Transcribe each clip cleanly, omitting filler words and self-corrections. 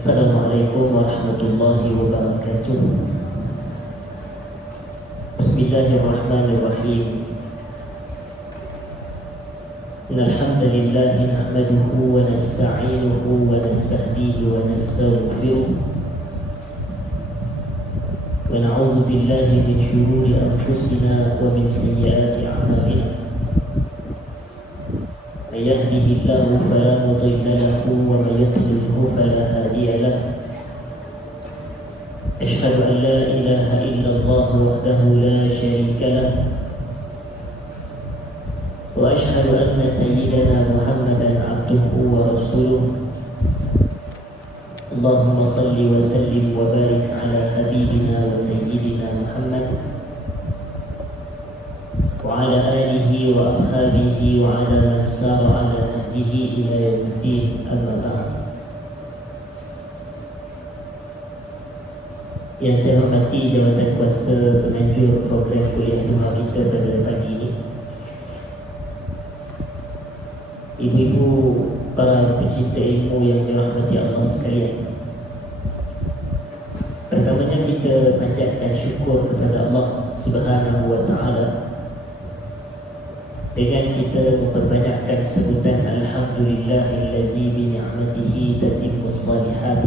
Assalamualaikum warahmatullahi wabarakatuh. Bismillahirrahmanirrahim. Innal hamdalillah nahmaduhu wa nasta'inuhu wa nastahdihi wa nastaghfiruh wa na'udzu billahi min shururi anfusina wa min sayyiati a'malina. من يهده الله فلا مضل له ومن يضلله فلا هادي له. أشهد أن لا إله إلا الله وحده لا شريك له وأشهد أن سيدنا محمدا عبده ورسوله. اللهم صل وسلم وبارك على حبيبنا وسيدنا محمد وعلى آله وأصحابه وعلى من سار على نهجه إلى يوم الدين. أما بعد. Yang saya hormati Jabatan Kuasa Penganjur Program Kuliah Duha kita pada pagi ini, ibu-ibu para pecinta ilmu yang dirahmati Allah sekalian. Pertamanya kita panjatkan syukur kepada Allah Subhanahu wa Ta'ala dengan kita memperbanyakkan sebutan Alhamdulillahillazi bi ni'matihi tatimmus shalihat.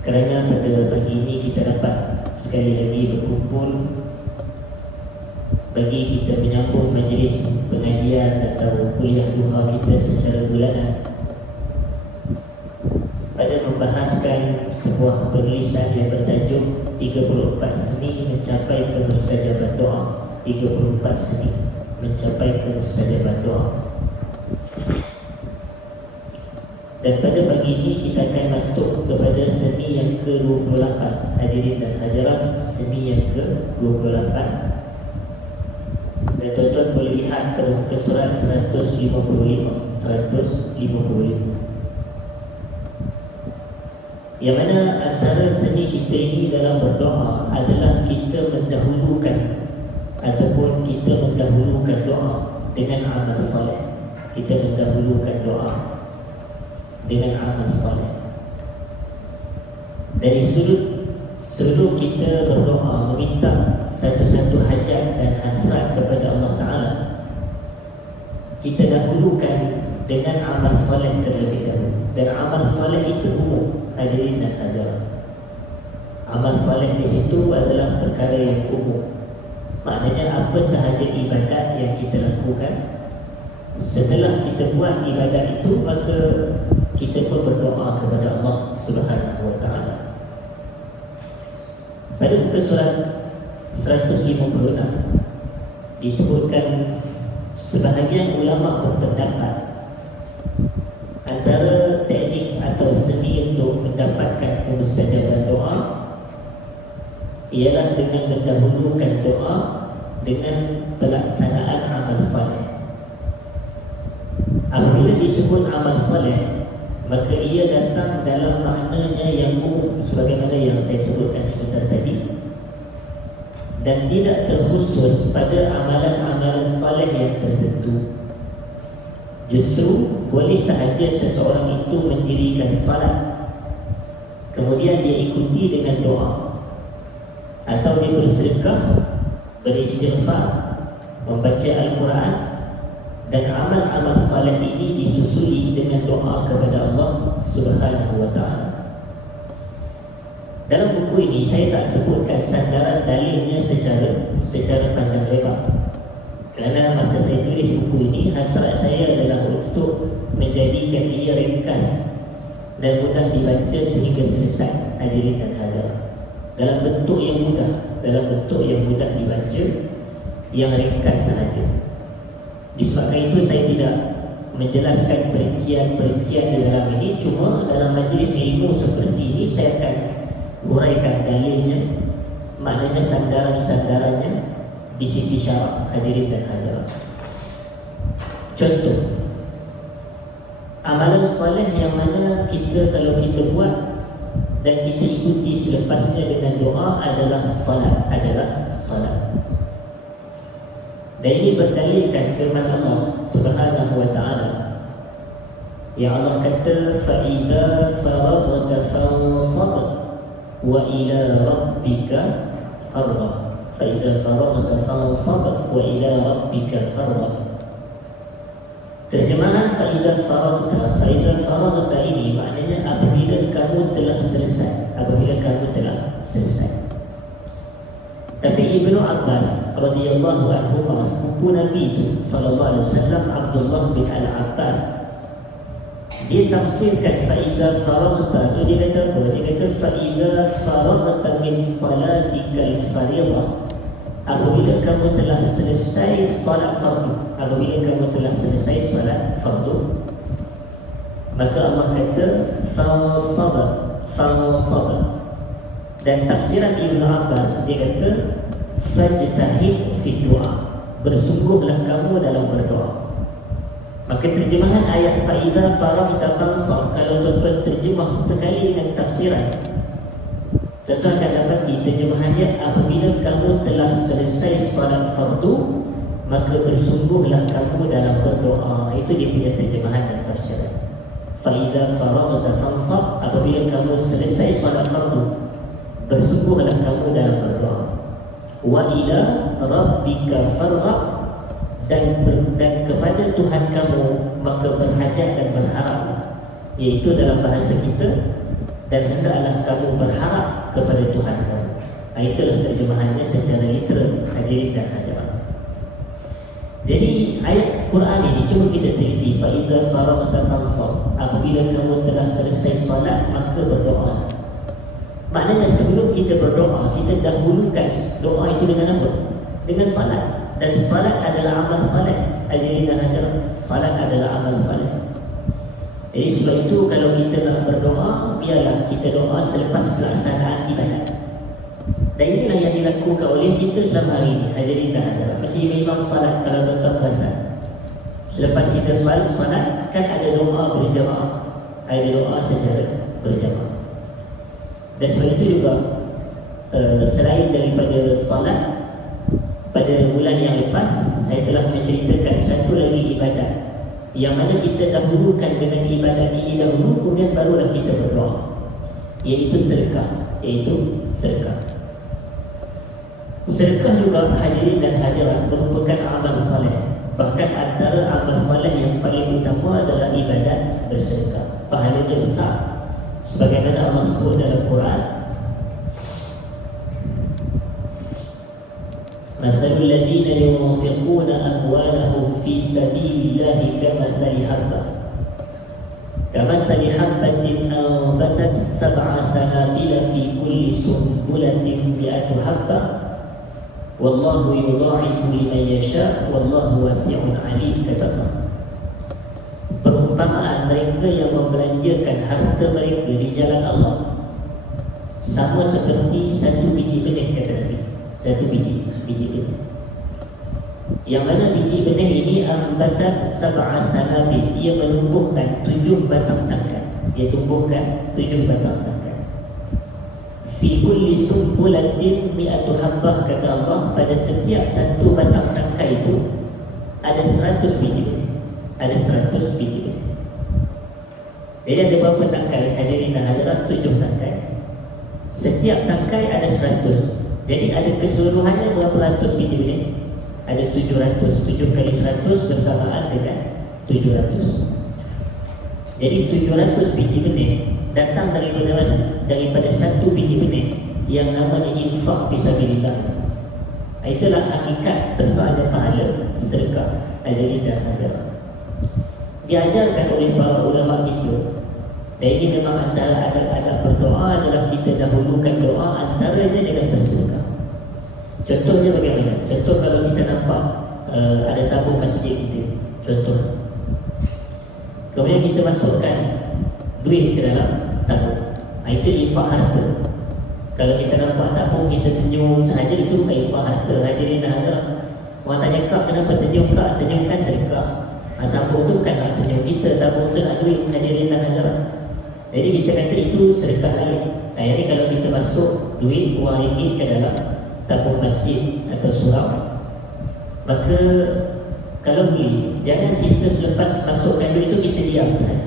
Kerana pada pagi ini kita dapat sekali lagi berkumpul bagi kita menyambung majlis pengajian atau kuliah duha kita secara bulanan pada membahaskan sebuah penulisan yang bertajuk 34 seni mencapai kemustajaban doa. 34 seni mencapai kemustajaban doa. Dan pada pagi ini kita akan masuk kepada seni yang ke-28. Hadirin dan hadirat, seni yang ke-28. Dan tuan-tuan boleh lihat ke muka surat 155. Yang mana antara seni kita ini dalam berdoa adalah kita mendahulukan ataupun kita mendahulukan doa dengan amal soleh. Kita mendahulukan doa dengan amal soleh. Dari sudut sebelum kita berdoa meminta satu-satu hajat dan hasrat kepada Allah Ta'ala, kita dahulukan dengan amal soleh terlebih dahulu. Dan amal soleh itu umum, hadirin dan hadirat. Amal soleh di situ adalah perkara yang umum. Maknanya apa sahaja ibadat yang kita lakukan, setelah kita buat ibadat itu, maka kita pun berdoa kepada Allah Subhanahu wa Ta'ala. Pada muka surat 156 disebutkan sebahagian ulama berpendapat antara teknik atau seni untuk mendapatkan kemustajaban doa ialah dengan mendahulukan doa dengan pelaksanaan amal soleh. Apabila disebut amal soleh, maka ia datang dalam maknanya yang umum sebagaimana yang saya sebutkan sebentar tadi, dan tidak terkhusus pada amalan-amalan soleh yang tertentu. Justru boleh sahaja seseorang itu mendirikan salat, kemudian dia ikuti dengan doa, atau dia bersedekah, beristighfar, membaca Al-Quran, dan amal-amal saleh ini disusuli dengan doa kepada Allah Subhanahu wa Ta'ala. Dalam buku ini saya tak sebutkan sandaran dalilnya secara panjang lebar, kerana masa saya tulis buku ini, hasrat saya adalah untuk menjadikan ia ringkas dan mudah dibaca sehingga selesai, hadirin dan hadirat. Dalam bentuk yang mudah dibaca, yang ringkas sahaja. Disebabkan itu saya tidak menjelaskan perincian-perincian di dalam ini. Cuma dalam majlis ilmu seperti ini saya akan uraikan dalilnya, maknanya sandaran-sandarannya di sisi syarak, hadirin dan hadirat. Contoh, amalan soleh yang mana kalau kita buat dan kita ikuti selepasnya dengan doa adalah salat. Dan ini berdalilkan firman Allah Subhanahu wa Ta'ala Ya Allah kata faiza faraghta fansab wa ila rabbika farghab. Faiza faraghta fansab wa ila rabbika farghab. Terjemahan faiza faraghta ini maknanya apabila kamu telah selesai, apabila kamu telah selesai. Tapi Ibnu Abbas radhiyallahu anhu, sepupu Nabi itu sallallahu alaihi wasallam, Abdullah bin Al-Abbas, dia tafsirkan faiza faraghta itu, dia kata apa? Dia kata faiza faraghta min salatikal fardhah, apabila kamu telah selesai salat fardu, apabila kamu telah selesai salat fardu, maka Allah kata fansab. Dan tafsiran Ibnu Abbas, dia kata fajtahid fi du'a, bersungguhlah kamu dalam berdoa. Maka terjemahan ayat faiza faraghta fansab, kalau tuan-tuan terjemah sekali dengan tafsiran, tuan-tuan akan dapat terjemahannya apabila kamu telah selesai salat fardu, maka bersungguhlah kamu dalam berdoa. Itu dia punya terjemahan dan tafsiran. Faiza faraghta fansab, apabila kamu selesai salat fardu, bersungguhlah kamu dalam berdoa. Wa ila rabbika farghab, dan kepada Tuhan kamu maka berhajat dan berharap, iaitu dalam bahasa kita, dan hendaklah kamu berharap kepada Tuhan kamu. Itulah terjemahannya secara literal, hadirin dan hadirat. Jadi ayat Quran ini cuba kita teliti, faiza faraghta fansab, apabila kamu telah selesai solat maka berdoa. Maknanya sebelum kita berdoa, kita dahulukan doa itu dengan apa? Dengan salat. Dan salat adalah amal saleh. Hadirin dan hadirat, salat adalah amal saleh. Jadi sebab itu kalau kita nak berdoa, biarlah kita doa selepas pelaksanaan ibadat. Dan inilah yang dilakukan oleh kita selama hari ini, hadirin dan hadirat. Macam imam salat, kalau tuan-tuan perasan, selepas kita salat kan ada doa berjamaah, ada doa secara berjamaah. Dan sebab itu juga selain daripada salat, pada bulan yang lepas saya telah menceritakan satu lagi ibadat yang mana kita dahulukan dengan ibadat ini dahulu, kemudian barulah kita berdoa, iaitu sedekah. Sedekah juga, hadirin dan hadirat, merupakan amal saleh. Bahkan antara amal saleh yang paling utama adalah ibadat bersedekah. Pahalanya besar, sebagaimana Allah sebut dalam Quran, masalul ladzina yunfiquna amwalahum fi sabilillahi kamathali habbatin anbatat sab'a sanabila fi kulli sunbulatin mi'atu habbah wallahu yudha'ifu liman yasha' wallahu wasi'un 'alim. Kata Allah, perumpamaan mereka yang membelanjakan harta mereka di jalan Allah sama seperti satu biji benih, kata Nabi. Satu biji benih, yang mana biji benih ini ambatat sab'a sanabil, ia menumbuhkan 7 batang tangkai. Dia tumbuhkan 7 batang tangkai. Fi kulli sunbulatin mi'atu habbah, kata Allah, pada setiap satu batang tangkai itu ada 100 biji benih. Ada 100 biji benih. Jadi ada berapa tangkai, hadirin dan hadirat? 7 tangkai. Setiap tangkai ada 100. Jadi ada keseluruhannya berapa ratus biji benih? Ada 700. 7 kali 100 bersamaan dengan 700. Jadi 700 biji benih datang daripada mana? Daripada satu biji benih yang namanya infak fisabilillah. Itulah hakikat besarnya pahala sedekah, hadirin dan hadirat. Diajarkan oleh para ulama kita. Dan ini memang antara adab-adab berdoa adalah kita dahulukan doa antaranya dengan bersedekah. Contohnya bagaimana? Contoh kalau kita nampak ada tabung masjid kita, contoh, kemudian kita masukkan duit ke dalam tabung, itu infak harta. Kalau kita nampak tabung kita senyum sahaja, itu bukan infak harta, hadirin dan hadirat. Orang tanya, Kak, kenapa senyum? Kak, senyum kan sedekah. Tabung tu bukan nak senyum kita, tabung tu nak duit, hadirin dan hadirat. Jadi kita kata itu sedekah lain. Jadi kalau kita masuk duit RM1 ke dalam tabung masjid atau surau, maka kalau boleh, jangan kita selepas masukkan duit itu kita diam saja.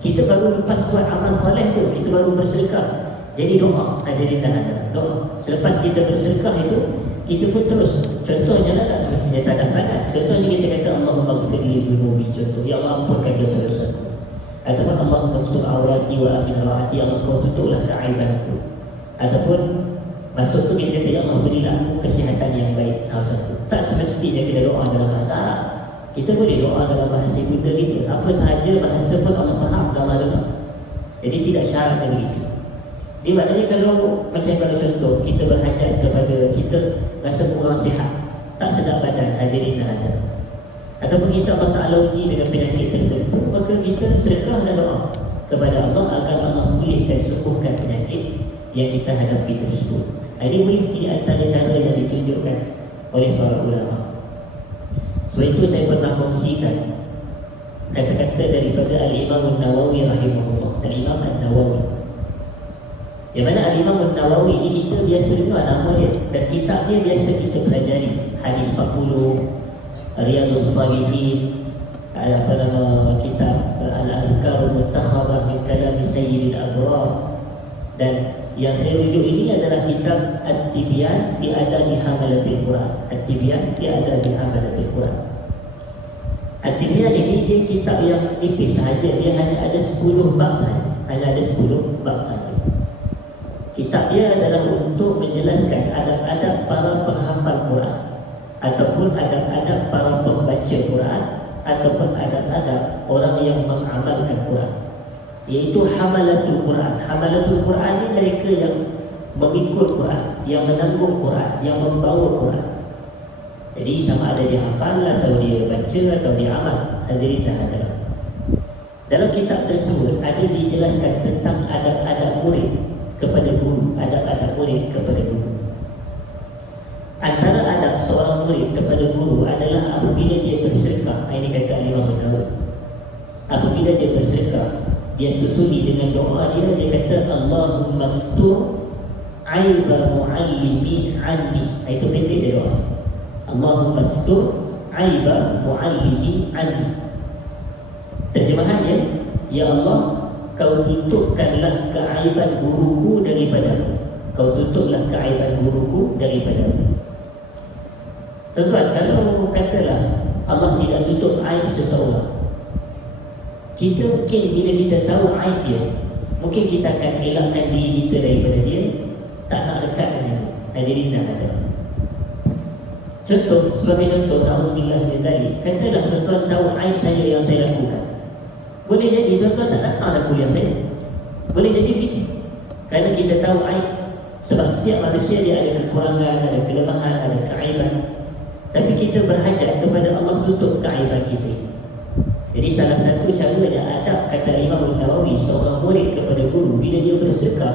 Kita baru lepas buat amal soleh tu, kita baru bersedekah. Jadi doa, hadirin dah ada doa. Selepas kita bersedekah itu, kita pun terus. Contohnya lah, tak semestinya tadah tangan. Contohnya kita kata Allahumma ghfirli dhunubi, contoh, ya Allah ampunkan dosa-dosaku. Ataupun Allahumma astur awrati wa amin rawati, Allah kau tutuplah keaibanku. Ataupun masuk tu kita kata ya Allah berilah aku kesihatan yang baik. Satu. Tak semestinya kita doa dalam bahasa Arab. Kita boleh doa dalam bahasa Buddha kita. Apa sahaja bahasa pun Allah faham dalam doa. Jadi tidak syarat begitu. Di maknanya kalau macam contoh kita berhajat kepada kita rasa kurang sihat, tak sedap badan, hadirin dah ada. Ataupun kita Allah Ta'ala uji dengan penyakit tertentu, maka kita sedekah dan doa kepada Allah agar Allah pulihkan, sembuhkan penyakit yang kita hadapi tersebut. Ini boleh di antara cara yang ditunjukkan oleh para ulama. Sebab itu saya pernah kongsikan kata-kata daripada Al-Imam An-Nawawi rahimahullah. Al-Imam An-Nawawi, yang mana Al-Imam An-Nawawi ini kita biasa dengar nama dia, dan kitab dia biasa kita pelajari. Hadis 40, Riyadhus Salihin, apa nama kitab Al-Azkarul Muntakhabah min Kalami Sayyidil Abrar. Dan yang saya rujuk ini adalah kitab At-Tibyan fi Adabi Hamalatil Quran. At-Tibyan fi Adabi Hamalatil Quran. At-Tibyan ini dia kitab yang nipis sahaja, dia hanya ada 10 bab sahaja. Hanya ada 10 bab sahaja. Kitab dia adalah untuk menjelaskan adab-adab para penghafal Quran, ataupun adab-adab para pembaca Quran, ataupun adab-adab orang yang mengamalkan Quran, iaitu hamalatul Quran. Hamalatul Quran ini mereka yang memikul Quran, yang menanggung Quran, yang membawa Quran. Jadi sama ada dia hafal atau dia baca atau dia amal, hadirin dah ada. Dalam kitab tersebut ada dijelaskan tentang adab-adab murid kepada guru, adab-adab murid kepada guru. Antara adab seorang murid kepada guru adalah apabila dia bersedekah. Ini kata Imam An-Nawawi. Apabila dia bersedekah, dia susuli dengan doa dia kata Allahumma astur aiba muallimi anni. Itu pendek dia doa. Allahumma astur aiba muallimi anni. Terjemahannya, ya Allah, kau tutupkanlah keaiban guruku daripadaku. Kau tutuplah keaiban guruku daripadaku. Tuan-tuan, kalau katalah Allah tidak tutup aib seseorang, kita mungkin bila kita tahu aib dia, mungkin kita akan elakkan diri kita daripada dia, tak nak dekat dengan dia. Hadirin dah ada. Contoh, sebagai contoh, na'udzubillah min dzalik, katalah tuan-tuan tahu aib saya yang saya lakukan. Boleh jadi tuan-tuan tak datang dah kuliah saya. Boleh jadi begitu. Kerana kita tahu aib. Sebab setiap manusia dia ada kekurangan, ada kelemahan, ada keaiban. Tapi kita berhajat kepada Allah tutup keaiban kita. Jadi salah satu cara yang adab, kata Imam An-Nawawi, seorang murid kepada guru, bila dia bersedekah,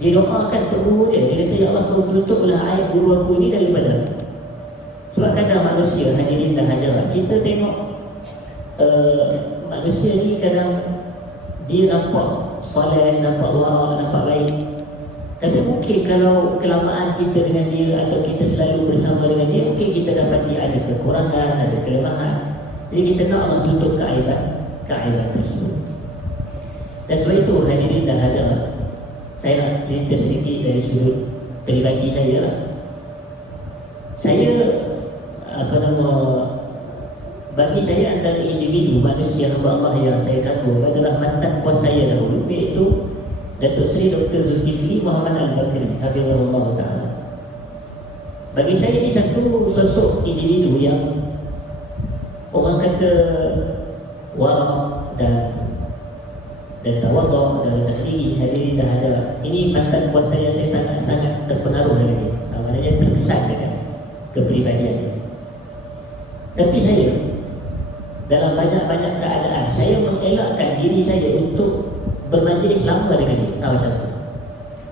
dia doakan untuk guru dia. Dia kata, ya Allah, kau tutuplah aib guru aku ini daripada. Sebab kadang manusia, hadirin dah hajar, kita tengok manusia ni kadang dia nampak soleh, nampak wara, nampak baik. Tapi mungkin kalau kelamaan kita dengan dia atau kita selalu bersama dengan dia, mungkin kita dapati ada kekurangan, ada kelemahan. Jadi kita nak Allah tutup keaiban tersebut. Dan sebab itu hadirin dah ada. Saya nak cerita sedikit dari sudut peribadi saya lah. Saya bagi saya antara individu manusia hamba Allah yang saya kagum adalah mantan bos saya dahulu, iaitu Datuk Seri Dr. Zulkifli Muhammad Al-Bakri, hafizahullah ta'ala. Bagi saya ini satu sosok individu yang orang kata wara dan tawadhu dan tahliyi, hadirin dah ada. Ini mantan bos saya sangat terpengaruh dengan dia. Maknanya terkesan dengan kepribadian. Tapi saya dalam banyak-banyak keadaan saya mengelakkan diri saya untuk bermajlis lama dengan dia, macam tu.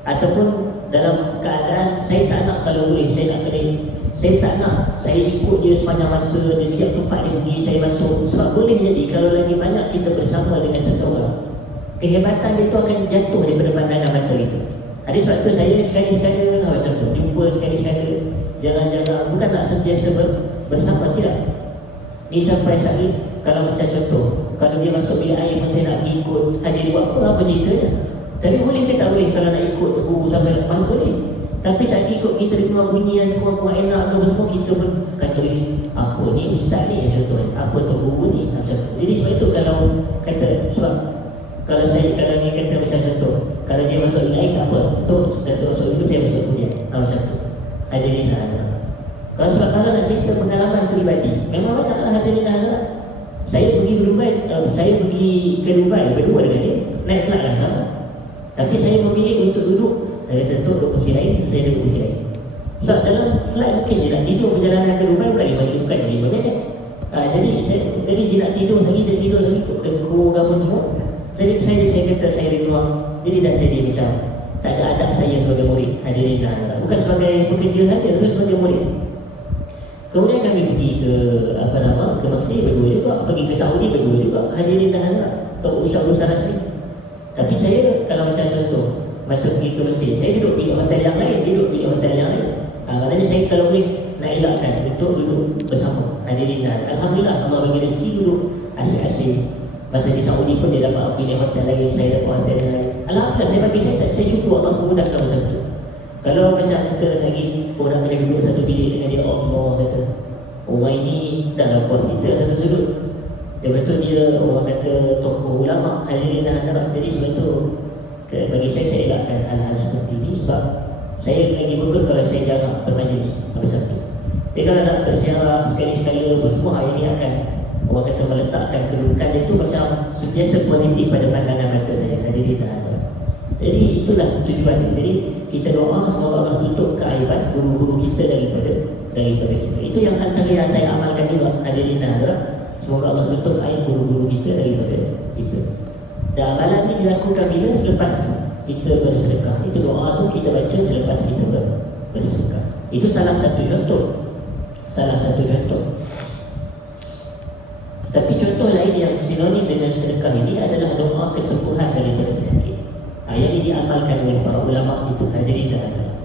Ataupun dalam keadaan saya tak nak, kalau boleh saya nak kena, saya tak nak saya ikut dia sepanjang masa, dia setiap tempat dia pergi saya masuk. Sebab boleh jadi kalau lagi banyak kita bersama dengan seseorang, kehebatan dia tu akan jatuh daripada pandangan mata itu. Ada sebab tu saya sekali-sekala macam tu, jumpa sekali-sekala, jangan-jangan, bukan nak sentiasa bersama, tidak. Ni sampai saat ni, kalau macam contoh Kalau dia masuk bilik air pun saya nak pergi ikut. Dia buat apa ceritanya? Tapi boleh ke tak boleh kalau nak ikut guru sampai lepas boleh. Tapi saat ikut kita dengar bunyi yang semua enak ke semua, kita pun kata apa ni ustaz ni yang contoh, apa tu guru ni macam tu. Jadi sebab itu kalau kata sebab kalau ni kata macam contoh, kalau dia masuk bilik air tak apa, tu Datuk masuk dulu saya masuk kemudian macam tu. Hadirin dan hadirat. Kalau nak cerita pengalaman peribadi, memang banyaklah hadirin dan hadirat. Saya pergi ke Dubai berdua dengan dia, naik flight lah sama. Tapi saya memilih untuk duduk, saya tentu duduk kursi lain, saya duduk kursi lain. Sebab dalam flight mungkin dia nak tidur perjalanan ke Dubai bukan 5 minit. Jadi dia nak tidur lagi, dia tidur lagi, dengkur ke apa semua. Saya kata saya dengar, jadi dah jadi macam tak ada adab saya sebagai murid. Hadirin dan hadirat, bukan sebagai pekerja saja, tapi sebagai murid. Kemudian kami pergi ke ke Mesir berdua juga, pergi ke Saudi berdua juga. Hadirin dan hadirat, ke usaha-usaha rasmi. Tapi saya kalau macam contoh masa pergi ke Mesir, saya duduk di hotel yang lain, maknanya saya kalau boleh nak elakkan untuk duduk bersama. Hadirin dan alhamdulillah Allah bagi rezeki duduk asyik-asyik. Masa di Saudi pun dia dapat pilih hotel lain, saya dapat hotel yang lain. Alhamdulillah saya syukur Allah memudahkan macam tu. Kalau macam kita lagi orang kena duduk satu bilik dengan dia, Allah kata orang ini dah bos kita satu sudut. Dia betul dia orang kata tokoh ulama. Hadirin dan hadirat, jadi sebab tu bagi saya elakkan hal-hal seperti ini. Sebab saya lagi bagus kalau saya jaga bermajlis macam tu. Tapi kalau nak tersiarah sekali-sekala semua, ini akan orang kata meletakkan kedudukan itu macam sentiasa positif pada pandangan mata saya. Hadirin dan hadirat, jadi itulah tujuan. Jadi kita doa semoga Allah tutup keaiban guru-guru kita daripada kita. Itu yang antara yang saya amalkan juga. Hadirin dan hadirat, semoga Allah tutup aib guru-guru kita daripada kita. Dan amalan ini dilakukan bila? Selepas kita bersedekah. Itu doa tu kita baca selepas kita bersedekah. Itu salah satu contoh. Tapi contoh lain yang sinonim dengan sedekah ini adalah doa kesembuhan daripada penyakit. Yang ini diamalkan oleh para ulama itu. Hadirin dan hadirat,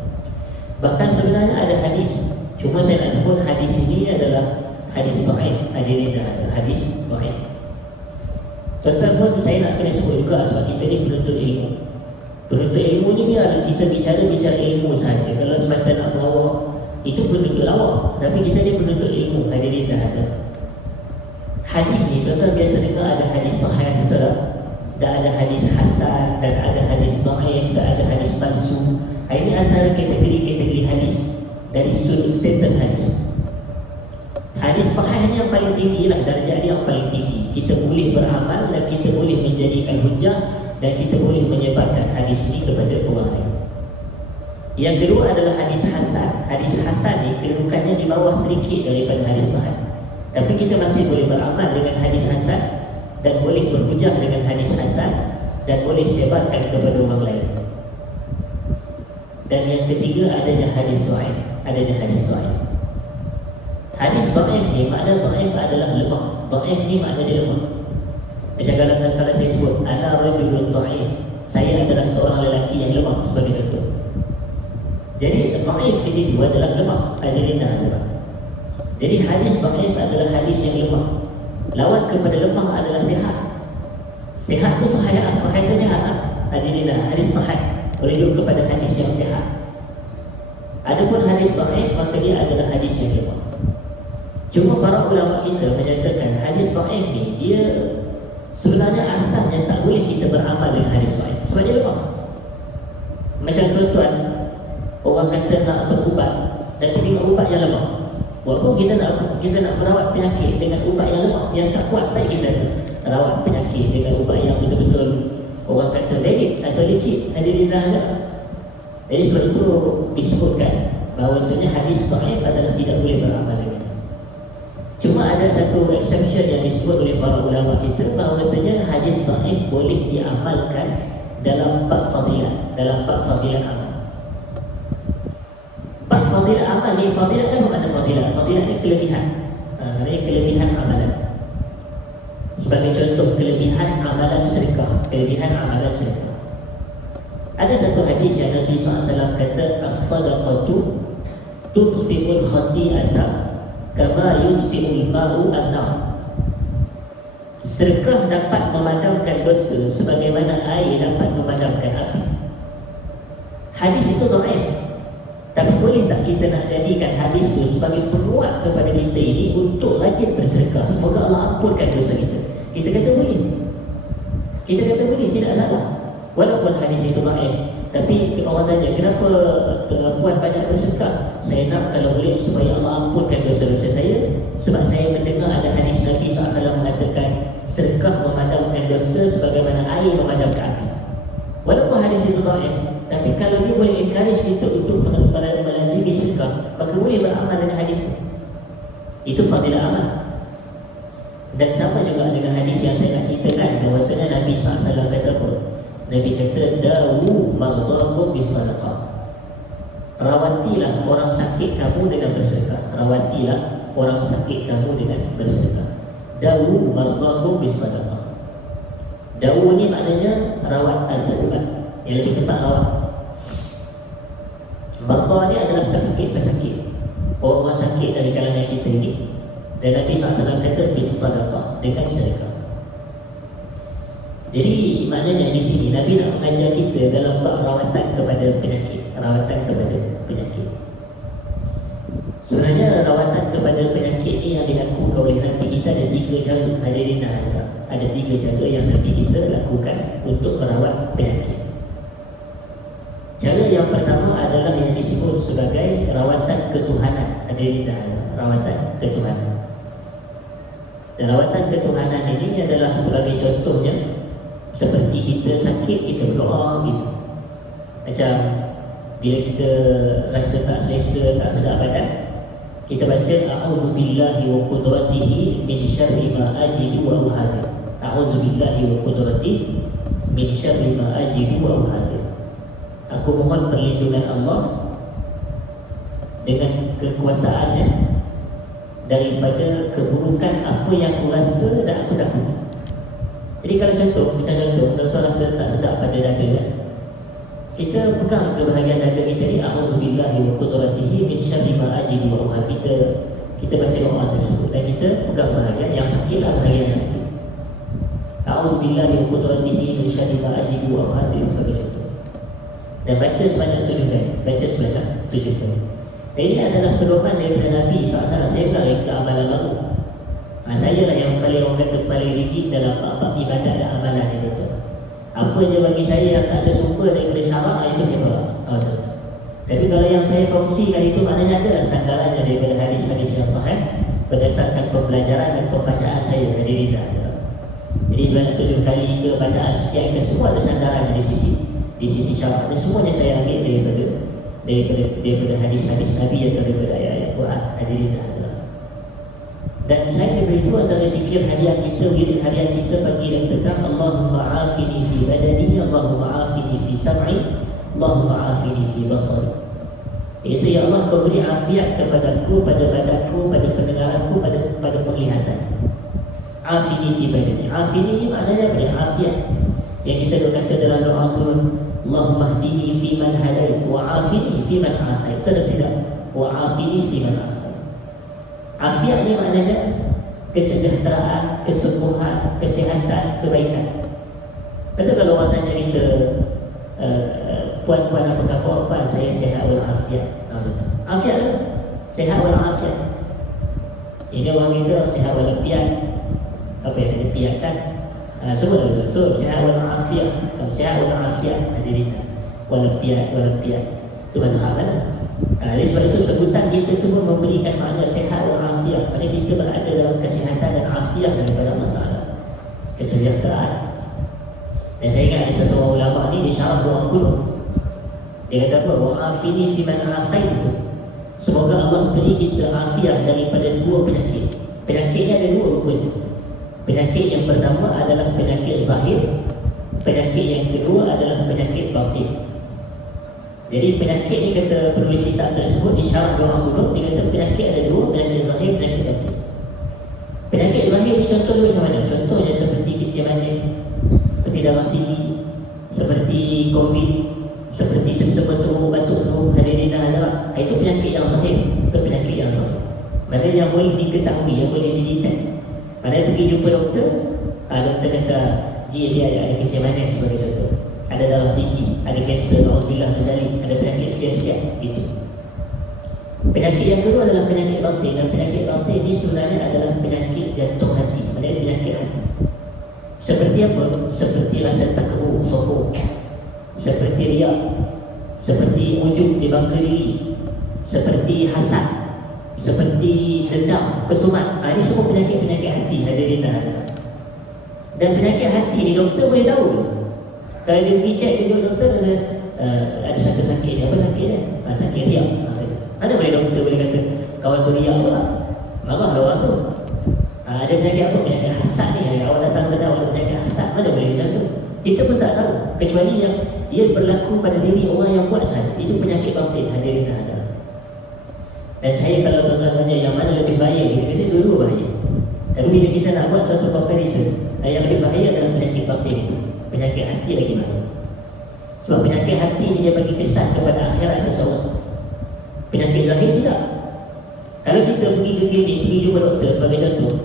bahkan sebenarnya ada hadis, cuma saya nak sebut hadis ini adalah hadis dhaif. Hadirin dan hadirat, hadis dhaif. Tuan-tuan pun saya nak kena sebut juga sebab kita ni penuntut ilmu. Penuntut ilmu ni biarlah kita bicara ilmu sahaja. Kalau semata nak melawak, itu penuntut lawak. Tapi kita ni penuntut ilmu. Hadirin dan hadirat, hadis ni tuan-tuan biasa dengar ada hadis sahih, betul tak? Dan ada hadis hasan, dan ada hadis dhaif, dan ada hadis palsu. Ini antara kategori-kategori hadis dari sudut status hadis. Hadis sahih ni yang paling tinggi lah, darjah dia yang paling tinggi. Kita boleh beramal dan kita boleh menjadikan hujah, dan kita boleh menyebarkan hadis ini kepada orang lain. Yang kedua adalah hadis hasan. Hadis hasan ni kedudukannya di bawah sedikit daripada hadis sahih, tapi kita masih boleh beramal dengan hadis hasan dan boleh berhujah dengan hadis hasan dan boleh sebarkan kepada orang lain. Dan yang ketiga adanya hadis dhaif. Hadis dhaif ni, makna dhaif adalah lemah. Dhaif ni makna dia lemah. Macam kalau saya sebut ana rajulun dhaif, saya adalah seorang lelaki yang lemah sebagai contoh. Jadi dhaif di situ adalah lemah. Hadirin dan hadirat, jadi hadis dhaif adalah hadis yang lemah. Lawan kepada lemah adalah sihat. Sihat tu sahih tu sihat. Hadirin, hadis sahih merujuk kepada hadis yang sihat. Adapun hadis dhaif, maka dia adalah hadis yang lemah. Cuma para ulama kita menyatakan hadis dhaif ni dia sebenarnya asalnya tak boleh kita beramal dengan hadis dhaif sebab dia lemah. Macam tuan-tuan, orang kata nak berubat dan dengan ubat yang lemah. Walaupun kita nak merawat penyakit dengan ubat yang lemah, yang tak kuat, baik kita rawat penyakit dengan ubat yang betul-betul orang kata valid atau legit. Hadirin dan hadirat, jadi sebab itu disebutkan bahawasanya hadis dhaif adalah tidak boleh beramal dengan. Cuma ada satu exception yang disebut oleh para ulama kita, bahawasanya hadis dhaif boleh diamalkan dalam bab fadilah, amal. Bab fadilah amal ni, fadilah kan makna fadilah ni kelebihan. Maknanya kelebihan amalan. Sebagai contoh, kelebihan amalan sedekah. Ada satu hadis yang Nabi SAW kata, as-sadaqatu tudfi'ul khati'ata kama yudfi'ul ma'u an-nar. Sedekah dapat memadamkan dosa sebagaimana air dapat memadamkan api. Hadis itu dhaif. Tapi boleh tak kita nak jadikan hadis itu sebagai penguat kepada kita ini untuk rajin bersedekah? Semoga Allah ampunkan dosa kita. Kita kata boleh. Kita kata boleh, tidak salah. Walaupun hadis itu dhaif. Tapi orang tanya, kenapa puan banyak bersedekah? Saya nak kalau boleh supaya Allah ampunkan dosa-dosa saya. Sebab saya mendengar ada hadis Nabi SAW mengatakan sedekah memadamkan dosa sebagaimana air memadamkan api. Walaupun hadis itu dhaif, tapi kalau dia boleh encourage kita untuk melazimi sedekah, maka boleh beramal dengan hadis itu. Itu fadilah amal. Dan sama juga dengan hadis yang saya nak ceritakan, bahawasanya Nabi SAW kata apa? Nabi kata, dawu maghdakum bisadaqah. Rawatilah orang sakit kamu dengan bersedekah. Rawatilah orang sakit kamu dengan bersedekah. Dawu maghdakum bisadaqah. Dawu ni maknanya rawat atau ubat, yang lebih tepat rawat. Mardah ni adalah pesakit-pesakit, orang sakit dari kalangan kita ini. Dan Nabi SAW kata bisadaqah, dengan sedekah. Jadi maknanya di sini Nabi nak mengajar kita dalam bab rawatan kepada penyakit, rawatan kepada penyakit. Sebenarnya rawatan kepada penyakit ni yang dilakukan oleh Nabi kita ada 3 cara. Hadirin dan hadirat, ada 3 cara yang Nabi kita lakukan untuk merawat penyakit. Cara yang pertama adalah yang disebut sebagai rawatan ketuhanan. Hadirin dan hadirat, rawatan ketuhanan. Dan rawatan ketuhanan ini adalah sebagai contohnya, seperti kita sakit, kita berdoa gitu. Macam bila kita rasa tak selesa, tak sedap badan, kita baca a'udzubillahi wa qudratihi min syarri ma ajidu wa uhadir. A'udzubillahi wa qudratihi min syarri ma ajidu wa uhadir. Aku mohon perlindungan Allah dengan kekuasaannya daripada keburukan apa yang aku rasa dan aku takut. Jadi kalau contoh, macam contoh, tuan rasa tak sedap pada dada kan? Kita pegang ke bahagian dada kita ni, a'udzubillahi wa qudratihi min syarri ma ajidu wa uhadir. Kita baca doa tersebut dan kita pegang bahagian yang sakit lah, bahagian yang sakit. A'udzubillahi wa qudratihi min syarri ma ajidu wa uhadir, sebagai contoh. Dan baca sebanyak 7 kali, baca sebanyak 7 kali. Dan ini adalah pedoman daripada Nabi SAW. Saya bukan ke amalan baru. Saya lah yang paling, orang kata paling rigid dalam bab ibadat dan amalan ni, betul. Apa je bagi saya yang tak ada sumber daripada syarak, itu saya tolak. Tapi kalau yang saya kongsikan itu maknanya adalah sandarannya daripada hadis-hadis yang sahih berdasarkan pembelajaran dan pembacaan saya dari lidah. Jadi banyak 7 kali ke bacaan sekian ke, semua ada sandaran di sisi syarak. Dan semuanya saya ambil daripada hadis-hadis Nabi atau daripada ayat-ayat Quran. Hadirin dah. Dan selain daripada itu, antara zikir harian kita, wirid harian kita pagi dan petang, Allahumma afini fi badani, Allahumma afini fi sam'i, Allahumma afini fi basari. Itu, ya Allah, kau beri afiat kepadaku, pada badanku, pada pendengaranku, pada penglihatan. Afini fi badani. Afini ni maknanya apa? Afiat. Yang kita kata dalam doa tu, Allahumma hdini fi man hadait, wa afini fi man afait. Itu ada tidak? Wa afini fi man afait. Afiat ni maknanya kesejahteraan, kesembuhan, kesihatan, kebaikan. Betul kalau orang tanya kita, puan-puan apa khabar? Puan, saya sihat walafiat. Afiat tu, sihat walafiat. Ini orang kita sihat walafiat. Apa yang ada piat kan? Semua betul, sihat walafiat. Sihat walafiat, hadirin. Walafiat. Itu mazhab kan? Oleh sebab itu sebutan kita tu pun memberikan makna sihat dan afiat. Maksudnya kita berada dalam kesihatan dan afiat daripada Allah Ta'ala, kesejahteraan. Dan saya ingat ada satu orang ulama ni, dia syarah doa kuno. Dia kata apa? Wa'afini fi man afait itu, semoga Allah beri kita afiat daripada 2 penyakit. Penyakit ni ada 2 rupanya. Penyakit yang pertama adalah penyakit zahir, penyakit yang kedua adalah penyakit batin. Jadi penyakit ni, kata penulis kitab tersebut, di syarah doa kuno, dia kata penyakit ada 2, penyakit zahir, penyakit batin. Penyakit zahir ni contoh dia macam mana? Contohnya seperti kecil manis, seperti darah tinggi, seperti COVID, seperti sesama teruk, batuk teruk, hadirin dan hadirat. Itu penyakit yang zahir, itu penyakit yang zahir. Mana yang boleh diketahui, yang boleh didetek. Mana pergi jumpa doktor, Doktor kata dia ada kencing manis sebagai contoh, ada darah tinggi, ada kanser, alhamdulillah terjadi, ada penyakit sekian-sekian gitu. Penyakit yang kedua adalah penyakit batin, dan penyakit batin ini sebenarnya adalah penyakit jantung hati, maksudnya penyakit hati. Seperti apa? Seperti rasa takabur, sombong, seperti riak, seperti ujub di bangga diri, seperti hasad, seperti dendam, kesumat. Ini semua penyakit-penyakit hati, hadirin dan hadirat. Dan penyakit hati ni doktor boleh tahu. Kalau dia pergi cek dengan doktor, ada sakit-sakit ni, apa sakit ni? Sakit riak. Mana boleh doktor boleh kata kawan tu riak pula, marah orang tu. Ada penyakit apa? Penyakit hasad ni. Awak datang awak penyakit hasad, mana boleh macam tu? Kita pun tak tahu, kecuali yang ia berlaku pada diri orang yang buat sahaja. Itu penyakit batin, hadirin dan hadirat. Dan saya kalau tuan-tuan tanya yang mana lebih bahaya, kita kata dua-dua bahaya. Tapi bila kita nak buat satu comparison, yang lebih bahaya adalah penyakit batin itu. Penyakit hati lagi bahaya. Sebab penyakit hati ini dia bagi kesan kepada akhirat seseorang. Penyakit zahir tidak. Kalau kita pergi ke klinik, pergi jumpa doktor sebagai contoh,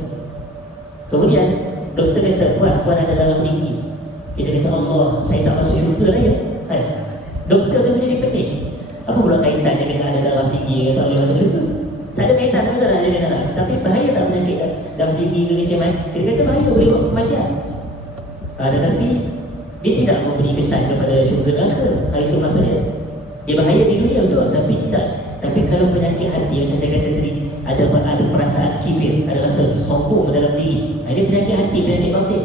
kemudian doktor kata puan ada darah tinggi, kita kata Allah, saya tak masuk syurga lah ya. Doktor tu menjadi pening. Apa pula kaitannya dengan ada darah tinggi atau tak masuk syurga? Tak ada kaitan, betul tak ada. Tapi bahaya tak penyakit darah tinggi ke kencing? Dia kata bahaya, boleh buat kematian. Tetapi dia tidak memberi kesan kepada syurga neraka. Itu maksudnya. Dia bahaya di dunia betul, tapi tak. Tapi kalau penyakit hati, macam saya kata tadi, ada perasaan kibir, ada rasa sombong dalam diri. Ini penyakit hati, penyakit batin.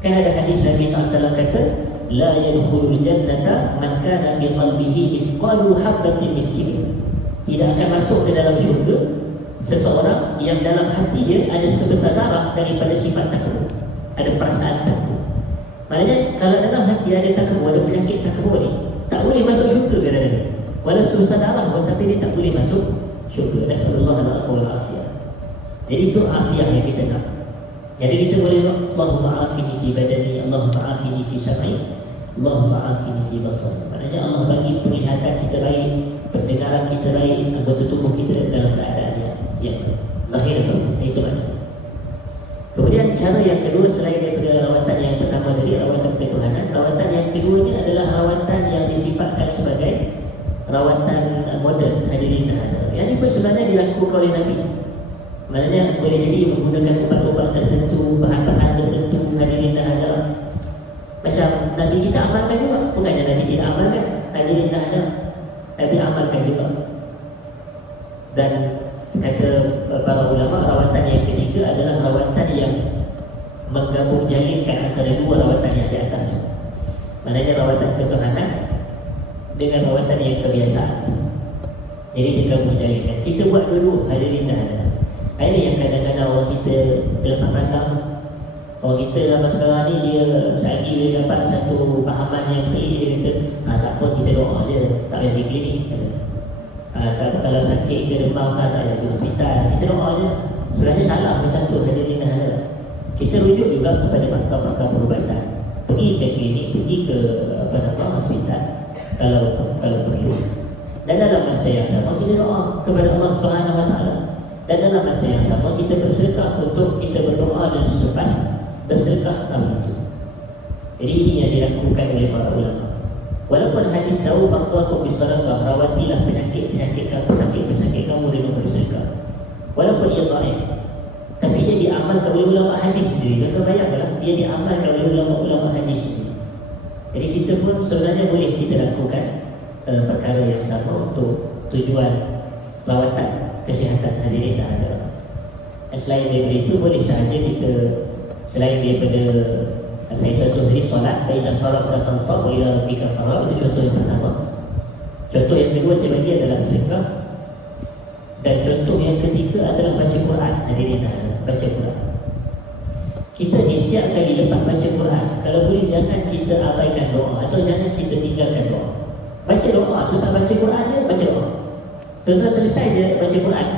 Kan ada hadis Nabi SAW kata, la yadkhulul jannata man kana fi qalbihi misqalu habatin min kibr. Tidak akan masuk ke dalam syurga seseorang yang dalam hati dia ada sebesar zarah daripada sifat takabur, ada perasaan takabur. Maknanya kalau dalam hati ada takabur, ada penyakit takabur ni, tak boleh masuk syurga kadang-kadang. Walau sebesar darah pun, tapi dia tak boleh masuk syurga. Nasallallahu alaihi wasallam. Jadi itu afiah yang kita nak. Jadi kita boleh Allahumma afini fi badani, Allahumma afini fi sam'i, Allahumma afini fi basari. Maknanya Allah bagi penglihatan kita baik, pendengaran kita baik, anggota tubuh kita dalam keadaan yang zahir atau itu maknanya. Kemudian cara yang kedua selain daripada rawatan yang pertama tadi, rawatan ketuhanan, rawatan yang keduanya adalah rawatan yang disifatkan sebagai rawatan modern, hadirin dan hadirat. Yang ini pun sebenarnya dilakukan oleh Nabi. Maknanya boleh jadi menggunakan ubat-ubat tertentu, bahan-bahan tertentu, hadirin dan hadirat. Macam Nabi kita amalkan juga. Bukannya Nabi tidak amalkan, hadirin dan hadirat. Nabi amalkan juga. Dan kata para ulama, rawatan yang ketiga adalah rawatan yang menggabung jalinkan antara dua rawatan yang di atas. Maknanya rawatan ketuhanan dengan rawatan yang kebiasaan. Jadi digabung jalinkan. Kita buat dulu, hadirin dan hadirat. Ini yang kadang-kadang orang kita terlepas pandang. Orang kita zaman sekarang ni, dia sehari dia dapat satu pahaman yang pelik, dia kata tak apa, kita doa je, tak payah pergi klinik. Tak apa, kalau sakit ke demam tak payah pergi hospital, kita doa je. Sebenarnya salah macam tu, hadirin dan hadirat. Kita rujuk juga kepada pakar-pakar perubatan. Pergi ke klinik, pergi ke hospital kalau perlu. Dan dalam masa yang sama kita doa kepada Allah Subhanahu Wa Taala. Dan dalam masa yang sama kita bersedekah untuk kita berdoa dan selepas bersedekah tahun itu. Jadi ini yang dilakukan oleh para ulama. Walaupun hadis tahu bahawa kau bersedekah, rawatilah penyakit-penyakit kamu, pesakit-pesakit kamu dengan bersedekah. Walaupun ia dhaif, tapi dia diamalkan oleh ulama hadis sendiri. Kita bayangkanlah, dia diamalkan oleh ulama-ulama hadis sendiri. Jadi kita pun sebenarnya boleh kita lakukan perkara yang sama untuk tujuan rawatan kesihatan, hadirin dan hadirat. Selain daripada itu, boleh sahaja kita selain daripada saya contoh dari solat, saya izah solat fansab wa ila rabbika farghab, itu contoh yang pertama. Contoh yang kedua saya bagi adalah sedekah. Dan contoh yang ketiga adalah baca Quran, hadirin dan hadirat, baca Quran. Kita ni setiap kali lepas baca Quran, kalau boleh jangan kita abaikan doa atau jangan kita tinggalkan doa. Baca doa, setelah baca Quran je, baca doa. Tuan-tuan selesai je baca Quran,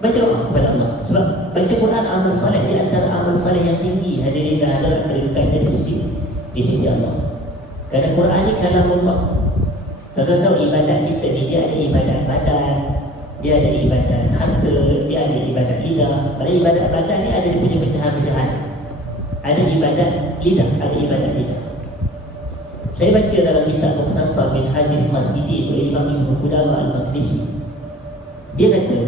baca doa kepada Allah. Sebab baca Quran amal soleh, di antara amal soleh yang tinggi, hadirin dan hadirat, kedudukannya di sisi Allah. Kerana Quran ni kalam Allah. Tuan-tuan tahu ibadat kita ni, dia ada ibadat badan, dia ada ibadat harta, dia ada ibadat lidah. Pada ibadat badan ni ada dia punya pecahan-pecahan. Ada ibadat lidah, ada ibadat lidah. Saya baca dalam kitab Mukhtasar Minhajul Qasidin oleh Imam Ibn Qudamah Al-Maqdisi. Dia kata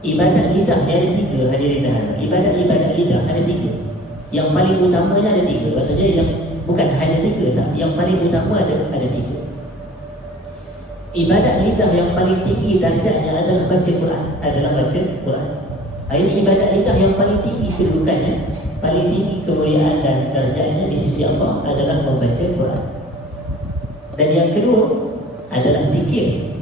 ibadat lidah ada 3, hadirin dah. Ibadat lidah ada 3. Yang paling utamanya ada 3. Maksudnya yang bukan hanya 3 tak. Yang paling utama ada 3. Ibadat lidah yang paling tinggi darjatnya adalah baca Quran. Ini ibadat lidah yang paling tinggi kedudukannya, paling tinggi kemuliaan dan darjatnya di sisi Allah adalah membaca Quran. Dan yang kedua adalah zikir.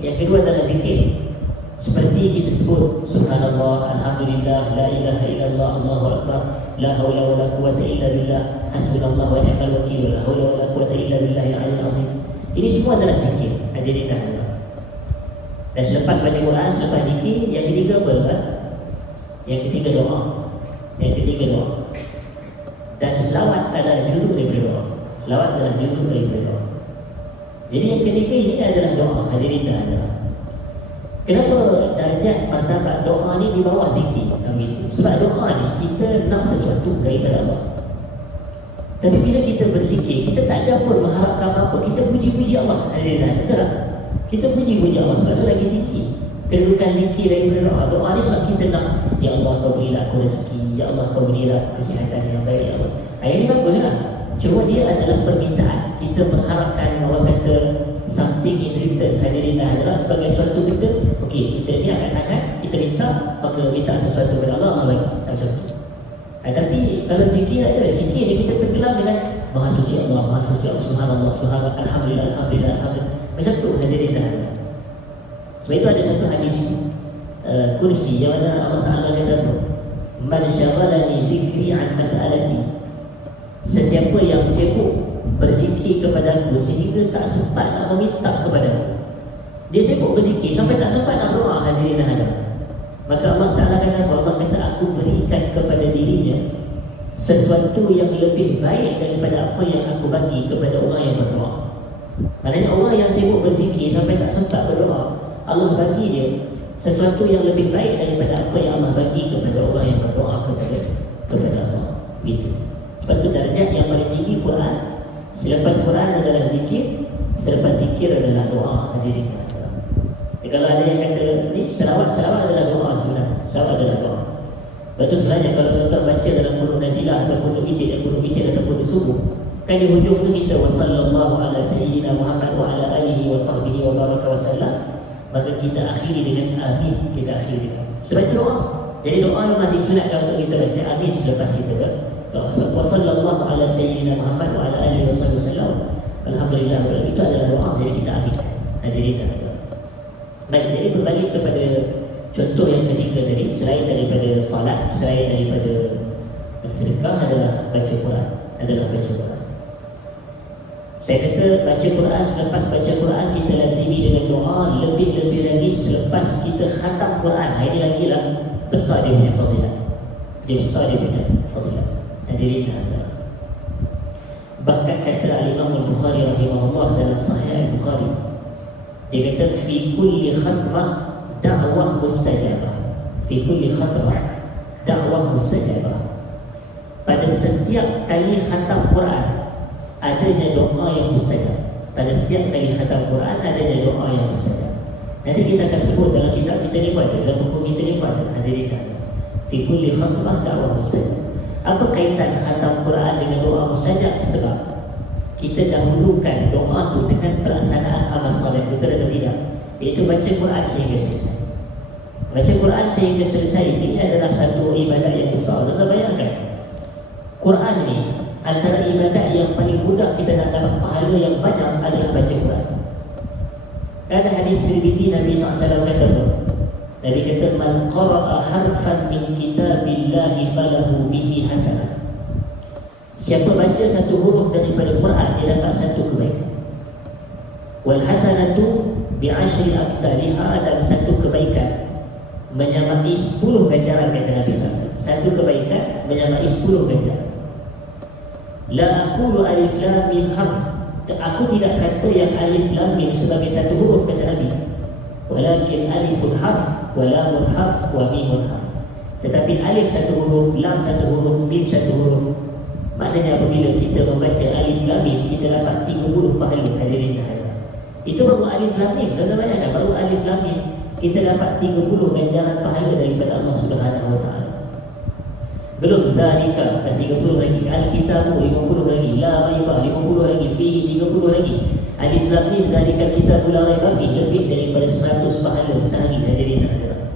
Seperti kita sebut subhanallah, alhamdulillah, la ilaha illallah, Allahu akbar, la haula wala quwwata illa billah, hasbunallahu wa ni'mal wakeel, la haula wala quwwata illa billahil aliyyil azim. Ini semua adalah zikir. Hadirin dah. Dan selepas baca Quran, selepas zikir, yang ketiga apa? Yang ketiga doa. Dan selawat adalah juzuk daripada doa. Jadi yang ketiga ini adalah doa. Hadirin dah. Kenapa darjat martabat doa ni di bawah zikir? Sebab doa ni kita nak sesuatu daripada Allah. Tapi bila kita berzikir, kita tak ada pun mengharapkan apa-apa. Kita puji-puji Allah. Hadirin dah. Betul tak? Kita puji-puji Allah sebab itu lagi tinggi kedudukan zikir daripada doa. Doa ni sebab kita nak, ya Allah kau berilah aku rezeki, ya Allah kau berilah kesihatan yang baik, ya Allah. Ini bagus lah. Cuma dia adalah permintaan. Kita mengharapkan orang kata something in return. Hadirin dah adalah sebagai suatu benda. Okey, kita ni angkat tangan, kita maka minta sesuatu kepada Allah, Allah bagi. Tak sesuatu. Tapi kalau zikir ada, zikir ni kita tenggelam dengan Maha suci Allah, subhanallah, alhamdulillah. Macam tu hadirin dah. Sebab itu ada satu hadis kursi yang mana Allah Ta'ala kata man syaghalani zikri an mas'alati, sesiapa yang sibuk berzikir kepadaku sehingga tak sempat nak meminta kepadaku. Dia sibuk berzikir sampai tak sempat nak berdoa. Hadirin dah. Maka Allah Ta'ala kata, Allah kata aku berikan kepada dirinya sesuatu yang lebih baik daripada apa yang aku bagi kepada orang yang berdoa. Maknanya orang yang sibuk berzikir sampai tak sempat berdoa, Allah bagi dia sesuatu yang lebih baik daripada apa yang Allah bagi kepada orang yang berdoa kepada Allah. Gitu. Sebab itu darjat yang paling tinggi Quran. Selepas Quran adalah zikir, selepas zikir adalah doa. Hadirin. Kalau ada yang kata ni selawat adalah doa sebenarnya. Selawat adalah doa. Betul sebenarnya kalau tuan-tuan baca dalam qunut nazilah atau qunut witir atau qunut subuh, kan di hujung tu kita wasallallahu ala sayyidina Muhammad wa ala alihi wa sahbihi wa baraka wa sallam, maka kita akhiri dengan amin. Sebab itu doa. Jadi doa memang disunatkan untuk kita baca amin selepas kita wasallallahu ala sayyidina Muhammad wa ala alihi wa sahbihi wa sallam, alhamdulillah. Itu adalah doa. Jadi kita amin. Hadirin. Baik, jadi berbalik kepada contoh yang ketiga tadi, selain daripada salat, selain daripada sedekah adalah baca Quran. Saya kata baca Quran, selepas baca Quran kita lazimi dengan doa, lebih-lebih lagi selepas kita khatam Quran. Ini lagi lah besar dia punya fadilat. Hadirin dah. Bahkan kata Al-Imam Al-Bukhari rahimahullah dalam Sahih Al-Bukhari, dia kata fi kulli khatmah da'wah mustajabah. Pada setiap kali khatam Quran adanya doa yang mustajab. Nanti kita akan sebut dalam kitab kita ni pun ada, dalam buku kita ni pun ada. Hadirin. Fi kulli khatmah da'wah mustajab. Apa kaitan khatam Quran dengan doa mustajab? Sebab kita dahulukan doa tu dengan pelaksanaan amal soleh, betul atau tidak? Iaitu baca Quran sehingga selesai. Baca Quran sehingga selesai ini adalah satu ibadat yang besar. Anda bayangkan, Quran ni antara ibadat yang paling mudah kita nak dapat pahala yang banyak adalah baca Quran. Ada hadis Tirmidzi, Nabi SAW kata, Nabi kata, man qara'a harfan min kitabillahi falahu bihi hasanah. Siapa baca satu huruf daripada Quran, dia dapat satu kebaikan. Wal hasanatu bi'ashri amsalihha, dan satu kebaikan menyamai 10 ganjaran, kata Nabi SAW. Satu kebaikan menyamai 10 ganjaran. La aqulu alif lam mim harf, aku tidak kata yang alif lam mim sebagai satu huruf, kata Nabi. Walakin alifun harf, wa lamun harf, wa mimun harf. Tetapi alif satu huruf, lam satu huruf, mim satu huruf. Maknanya apabila kita membaca alif lam mim, kita dapat 30 pahala, hadirin dan itu baru alif lam mim. Dan bayangkan baru alif lam mim kita dapat 30 ganjaran pahala daripada Allah Subhanahu wa taala. Belum zalika, dah 30 lagi. Al-Kitabu 50 lagi, la raiba 50 lagi, fihi 30 lagi. Alif lam mim zalika kitabul la raiba fihi, lebih daripada 100 pahala sehari, hadirin dan hadirat.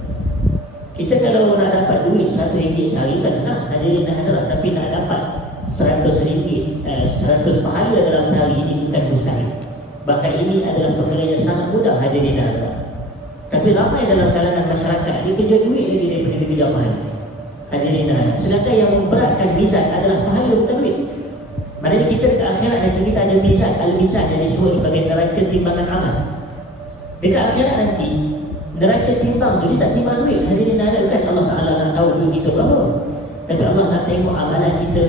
Kita kalau nak dapat duit RM1 sehari kan senang, hadirin dan hadirat, tapi nak dapat RM100, 100 pahala dalam sehari ini bukan mustahil. Bahkan ini adalah perkara yang sangat mudah, hadirin dan hadirat. Tapi ramai dalam kalangan masyarakat dia kejar duit lagi daripada dia kejar pahala, hadirin dan hadirat. Sedangkan yang memberatkan mizan adalah pahala, bukan duit. Maknanya kita dekat akhirat nanti kita ada mizan, al-mizan yang disebut sebagai neraca timbangan amal. Dekat akhirat nanti neraca timbang tu dia tak timbang duit, hadirin dan hadirat. Bukan Allah Ta'ala nak tahu duit kita berapa, tapi Allah nak tengok amalan kita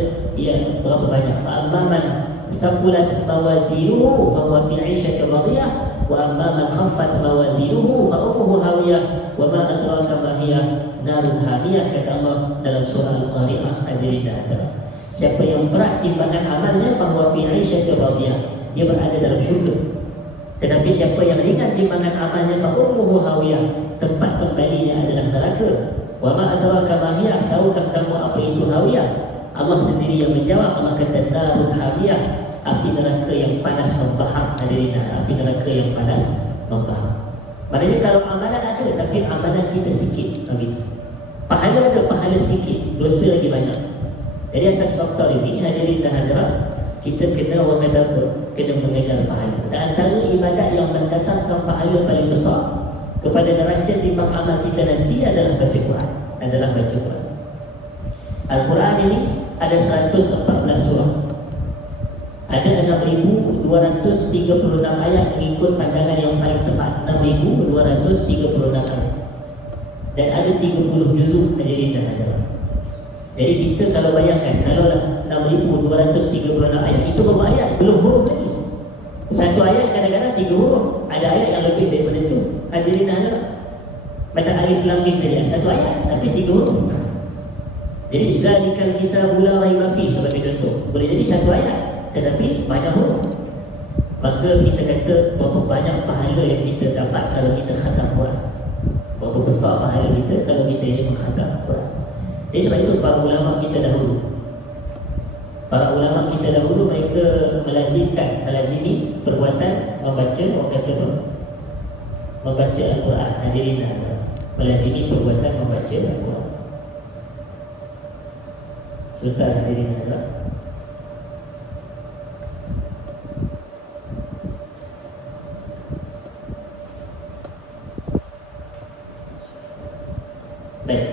berapa banyak. Fa'amman saqulat mawazinuhu fahuwa fi 'ishatin radiyah wa amma man khaffat mawazinuhu fa ummuhu hawiyah wa ma adraka ma hiya narun hamiyah, kata Allah dalam surah Al-Qari'ah, hadirin dan hadirat. Siapa yang berat timbangan amalnya fahuwa fi 'ishatin radiyah, dia berada dalam syurga. Tetapi siapa yang ringan timbangan amalnya fa ummuhu hawiyah, tempat kembalinya adalah neraka. Wa ma adraka ma hiya, tahukah kamu apa itu hawiyah? Allah sendiri yang menjawab. Allah kata narun hamiyah, api neraka yang panas membahak, hadirin, api neraka yang panas membahak. Maknanya kalau amalan ada tapi amalan kita sikit, begitu. Pahala ada, pahala sikit, dosa lagi banyak. Jadi atas faktor ini, hadirin dan hadirat, kita kena orang kata apa? Kena mengejar pahala. Dan antara ibadat yang mendatangkan pahala paling besar kepada neraca timbang amal kita nanti adalah baca Quran. Al-Quran ini ada 114 surah. Ada 6,236 ayat mengikut pandangan yang paling tepat, 6,236 ayat. Dan ada 30 juzuk, hadirin dan hadirat. Jadi kita kalau bayangkan, kalau 6,236 ayat, itu berapa ayat? Belum huruf lagi. Satu ayat kadang-kadang 3 huruf. Ada ayat yang lebih daripada itu, hadirin dan hadirat. Macam alif lam mim tadi, satu ayat tapi 3 huruf. Jadi zalikal kitabul la raiba fihi sebagai contoh, boleh jadi satu ayat tetapi banyak huruf. Maka kita kata berapa banyak pahala yang kita dapat kalau kita khatam Quran, berapa besar pahala kita kalau kita ini mengkhatam Quran. Jadi sebab itu para ulama kita dahulu mereka melazimi perbuatan membaca, orang kata membaca Al-Quran, hadirin, melazimi perbuatan membaca Al-Quran. Sebentar, hadirin adalah baik.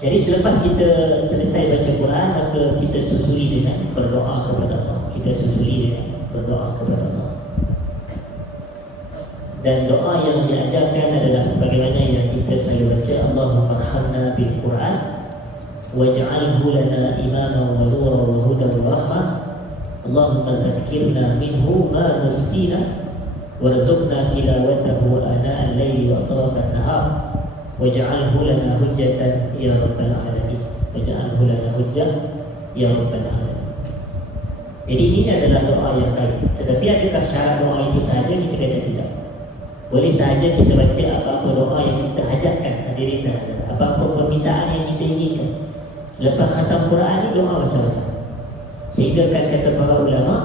Jadi selepas kita selesai baca Quran, maka kita susuli dengan berdoa kepada Allah. Dan doa yang diajarkan adalah sebagaimana yang kita selalu baca, Allahumma arhamna bil Quran waj'alhu lana imaman wa nuran wa hudan wa rahmah. Allahumma zakkirna minhu ma nusina warzuqna tilawatahu ana al-laili wa atraf an-nahar waj'alhu lana hujjatan ya rabbal alamin. Waj'alhu lana hujjah ya rabbal alamin. Jadi ini adalah doa yang baik. Tetapi adakah syarat doa itu sahaja? Kita kata tidak. Boleh sahaja kita baca apa-apa doa yang kita hajatkan, hadirin dan apa-apa permintaan yang kita inginkan. Selepas khatam Quran ini doa macam-macam. Sehingga kan kata para ulama,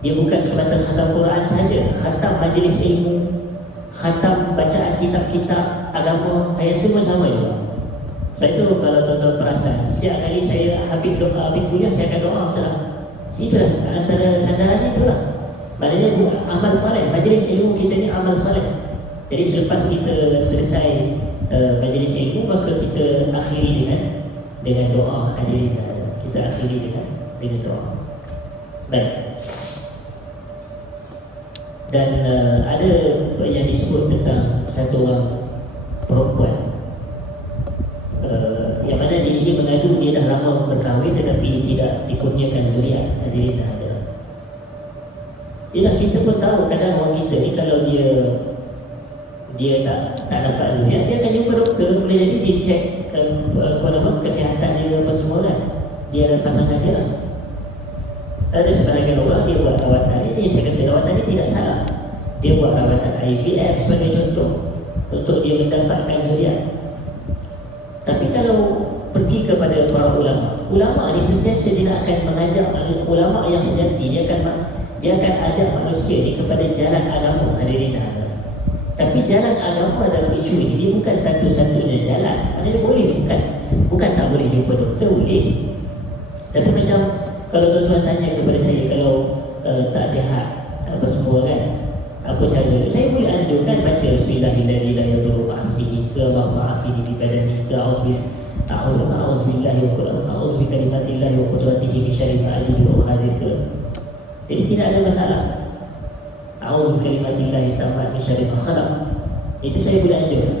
dia bukan sebatas khatam Quran sahaja, khatam majlis ilmu, khatam bacaan kitab-kitab agama, ayat itu pun sama juga. Sebab itu kalau tuan-tuan perasan, setiap kali saya habis kuliah, saya akan doa betul lah. Itulah antara sandaran itulah. Maknanya amal soleh, majlis ilmu kita ni amal soleh. Jadi selepas kita selesai majlis ilmu, maka kita akhiri dengan doa, hadirin. Kita akhiri dengan doa. Baik. Dan ada yang disebut tentang satu orang perempuan yang mana dia mengadu dia dah lama berkahwin tetapi tidak dikurniakan zuriat, hadirin dan hadirat. Ialah kita pun tahu kadang orang kita ni kalau dia tak dapat zuriat, dia akan jumpa doktor, boleh jadi dia check kesihatan dia apa semua kan, dia dan pasangan dia lah. Ada sebahagian orang dia buat rawatan ini, saya kata rawatan ini tidak salah. Dia buat rawatan IVF sebagai contoh untuk dia mendapatkan zuriat. Tapi kalau pergi kepada para ulama ni sentiasa dia akan mengajak ulama yang sejati, dia akan ajak manusia ni kepada jalan agama, hadirin. Tapi jalan agama dalam isu ini dia bukan satu-satunya jalan. Maknanya boleh, bukan tak boleh jumpa doktor, boleh. Tapi macam kalau tuan-tuan tanya kepada saya, kalau tak sihat apa semua kan, apa cara, saya boleh anjurkan baca Bismillahirrahmanirrahim ke Allah ma'afini bi badani ke a'udzubillahi wa kalimatillahi wa qudratihi min syarri ma ajidu wa hadika. Jadi tidak ada masalah. A'udzu kalimatillahi tammat min syarri ma khalaq. Itu saya boleh anjurkan.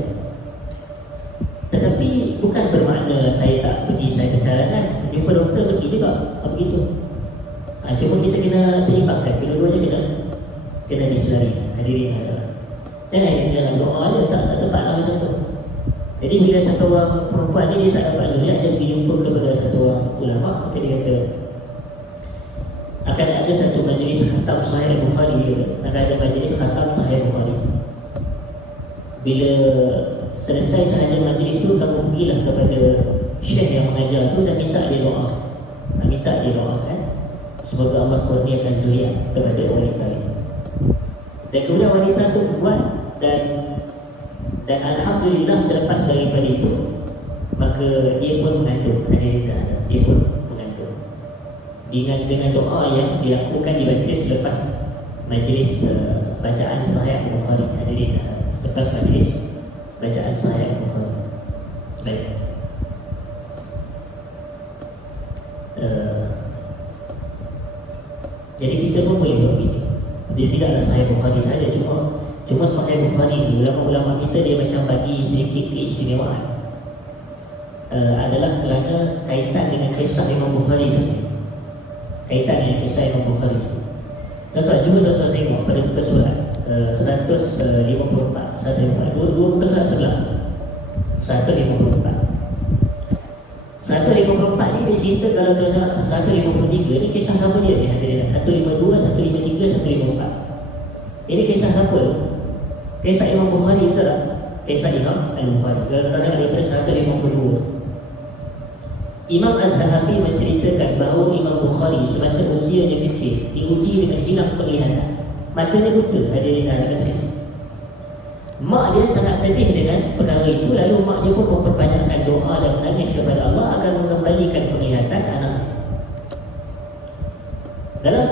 Tetapi bukan bermakna saya tak pergi, saya bercarakan jumpa doktor pergi juga, begitu. Cuma kita kena seimbangkan, kedua-duanya kena diselari, hadirin. Jangan doa je tak tepat lah macam tu. Jadi bila satu orang perempuan ni dia tak dapat zuriat, dia pergi jumpa kepada satu orang ulama, maka dia kata akan ada satu majlis khatam Sahih Bukhari, akan ada majlis khatam Sahih Bukhari. Bila selesai sahaja majlis tu, kamu pergilah kepada syekh yang mengajar tu dan minta dia doakan semoga Allah kurniakan zuriat kepada wanita ini. Dan kemudian wanita tu buat dan alhamdulillah selepas daripada itu maka dia pun mengandung, dia pun mengandung dengan doa yang dilakukan, dibaca selepas majlis bacaan Sahih Bukhari, hadirin. Lepas majlis bacaan Sahih Bukhari. Baik. Jadi kita pun boleh buat begitu. Dia tidaklah Sahih Bukhari saja, cuma Sahih Bukhari ni ulama-ulama kita dia macam bagi sedikit keistimewaan. Adalah kerana kaitan dengan kisah Imam Bukhari tu. Kaitan dengan kisah Imam Bukhari tu. Tuan-tuan, cuba tuan-tuan tengok pada muka surat 154, 154, dua muka surat sebelah 154 ni dia cerita, kalau tuan-tuan 153 ni kisah siapa dia ni, hadirin? 152, 153, 154. Ini kisah siapa? Kisah Imam Bukhari, betul tak? Kisah Imam Al-Bukhari. Kerana daripada 152 Imam Az-Zahabi menceritakan bahawa Imam Bukhari semasa usianya kecil diuji dengan hilang penglihatan. Matanya buta, hadirin masa kecil. Mak dia sangat sedih dengan perkara itu, lalu mak dia pun memperbanyakkan doa dan menangis kepada Allah agar mengembalikan penglihatan anak. Dalam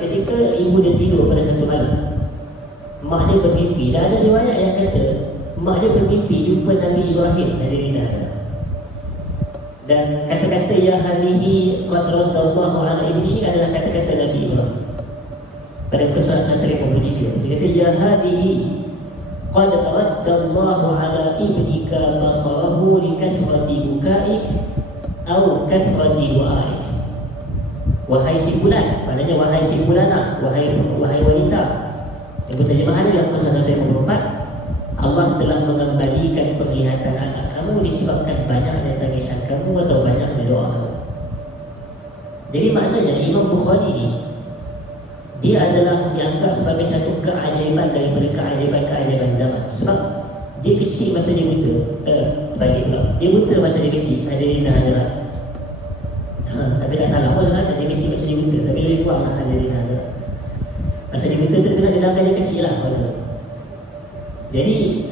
ketika ibu dia tidur pada satu malam, mak dia bermimpi, dan ada riwayat yang kata mak dia bermimpi jumpa Nabi Ibrahim, hadirin. Dan kata-kata ya halihi qad radallahu ala ibni adalah kata-kata Nabi Ibrahim. Pada muka surat 153 dia kata ya hadihi qad raddallahu ala ibnika basarahu li kasrati bukaik atau kasrati du'aik. Wahai si bulan, maknanya wahai si bulanah, wahai wanita. Yang terjemahan dalam muka surat 154, Allah telah mengembalikan penglihatan anak kamu disebabkan banyaknya tangisan kamu atau banyaknya doa kamu. Jadi maknanya Imam Bukhari ni dia adalah dianggap sebagai satu keajaiban daripada keajaiban zaman. Sebab dia kecil masa dia buta. Dia buta masa dia kecil. Hadirin dan hadirat. Tapi tak salah pun kan, dia kecil masa dia buta. Tapi lebih kurang lah hadirin dan hadirat. Masa dia buta tu kena dilangkan dia kecil lah. Jadi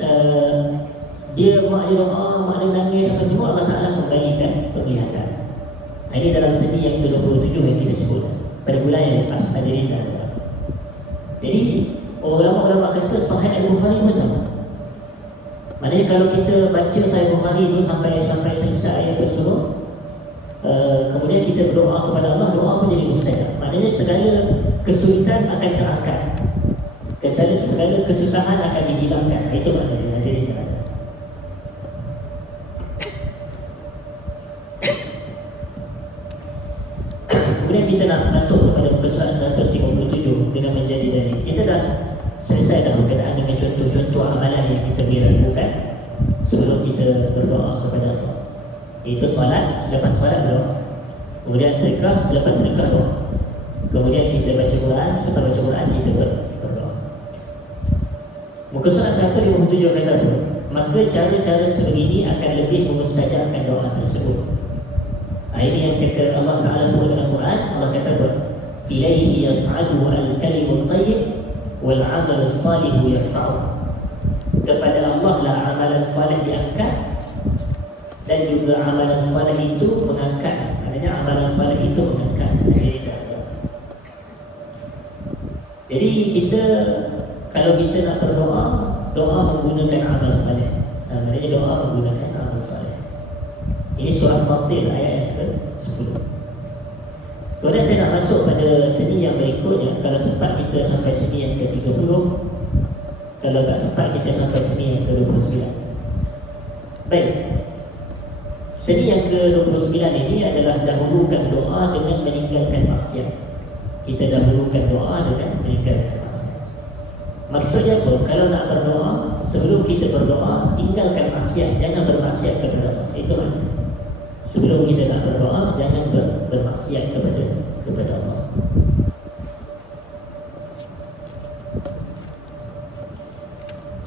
dia mak dia doa, mak dia nangis sampai semua, Allah Ta'ala kembalikan penglihatan. Ini dalam seni yang ke-27 yang kita sebut pada bulan yang lepas, hadirin dan hadirat. Jadi ulama-ulama kata Sahih Al-Bukhari macam mana? Maknanya kalau kita baca Sahih Bukhari itu sampai selesai apa semua, kemudian kita berdoa kepada Allah, doa pun jadi mustajab. Maknanya segala kesulitan akan terangkat, segala kesusahan akan dihilangkan. Itu maknanya, hadirin dan hadirat. Kemudian kita nak masuk kepada muka surat 157 dengan menjadi dalil. Kita dah selesai dah berkenaan dengan contoh-contoh amalan yang kita boleh lakukan sebelum kita berdoa kepada Allah. Itu solat, selepas solat berdoa. Kemudian sedekah, selepas sedekah doa. Kemudian kita baca Quran, selepas baca Quran kita berdoa. Muka surat 157 kata apa? Maka cara-cara sebegini akan lebih memustajabkan doa tersebut. Ini yang kata Allah Ta'ala sebut dalam Quran. Allah kata apa? Ilaihi yas'adu al-kalimu tayyib wal 'amalu salihu yarfa'u. Kepada Allah lah amalan salih diangkat dan juga amalan salih itu mengangkat. Maknanya amalan salih itu mengangkat. Jadi kita, kalau kita nak berdoa, doa menggunakan amal salih. Maknanya doa menggunakan amal salih. Ini surah Fatir ayat yang ke-10. Kemudian saya nak masuk pada seni yang berikutnya. Kalau sempat kita sampai seni yang ke-30, kalau tak sempat kita sampai seni yang ke-29. Baik, seni yang ke-29 ini adalah dahulukan doa dengan meninggalkan maksiat. Kita dahulukan doa dengan meninggalkan maksiat. Maksudnya apa? Kalau nak berdoa, sebelum kita berdoa, tinggalkan maksiat. Jangan bermaksiat kepada Allah. Itu maknanya. Sebelum kita nak berdoa, jangan bermaksiat kepada Allah.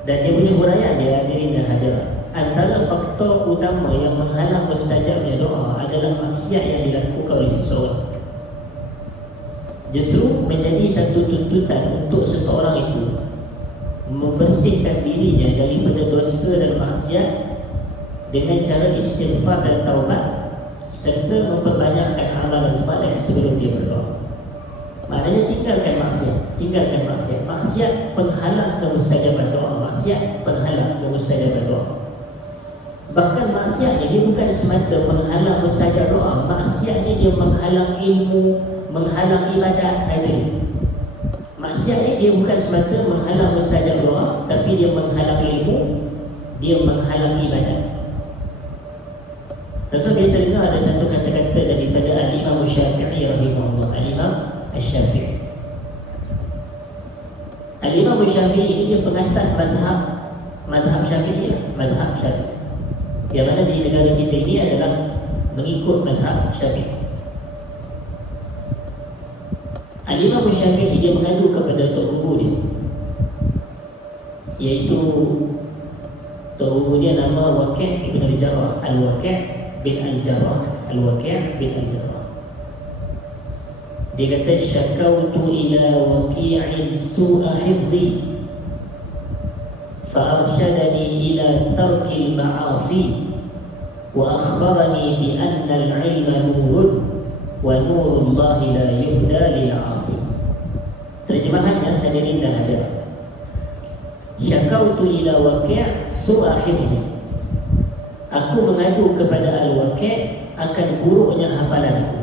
Dan dia punya huraian dia hadirin dan hadirat. Antara faktor utama yang menghalang mustajabnya doa adalah maksiat yang dilakukan oleh seseorang. Justru menjadi satu tuntutan untuk seseorang itu membersihkan dirinya daripada dosa dan maksiat dengan cara istighfar dan taubat, serta memperbanyakkan amalan saleh sebelum dia berdoa. Maknanya tinggalkan maksiat. Maksiat penghalang kemustajaban doa. Maksiat penghalang kemustajaban doa. Bahkan maksiat dia bukan semata menghalang mustajab doa. Maksiat dia menghalang ilmu, menghalang ibadat. Maksiat dia bukan semata menghalang mustajab doa, tapi dia menghalang ilmu, dia menghalang ibadat. Tentu biasa dengar ada satu kata-kata daripada Al-Imam Syafi'i rahimahullah. Al-Imam Syafi'i. Al-Imam Syafi'i dia pengasas mazhab Syafi'i. Mazhab Syafi'i yang mana di negara kita ini adalah mengikut mazhab Syafi'i. Al-Imam Syafi'i dia mengadu kepada Tok Guru dia, iaitu Tok Guru dia nama Waqi' bin Al-Jarrah. Al-Waqi' bin Al-Jarrah. Al-Waqi' bin Al-Jarrah. Dia kata, syakautu ila waqi'in su'a hifzi فأرشدني إلى ترك المعاصي وأخبرني بأن العلم نور ونور الله لا يهدى للعاصي. Terjemahannya hadirin dan hadirat. Syakautu ila Waqi' su'a hifzi. Aku mengadu kepada Al-Waqi' akan buruknya hafalan.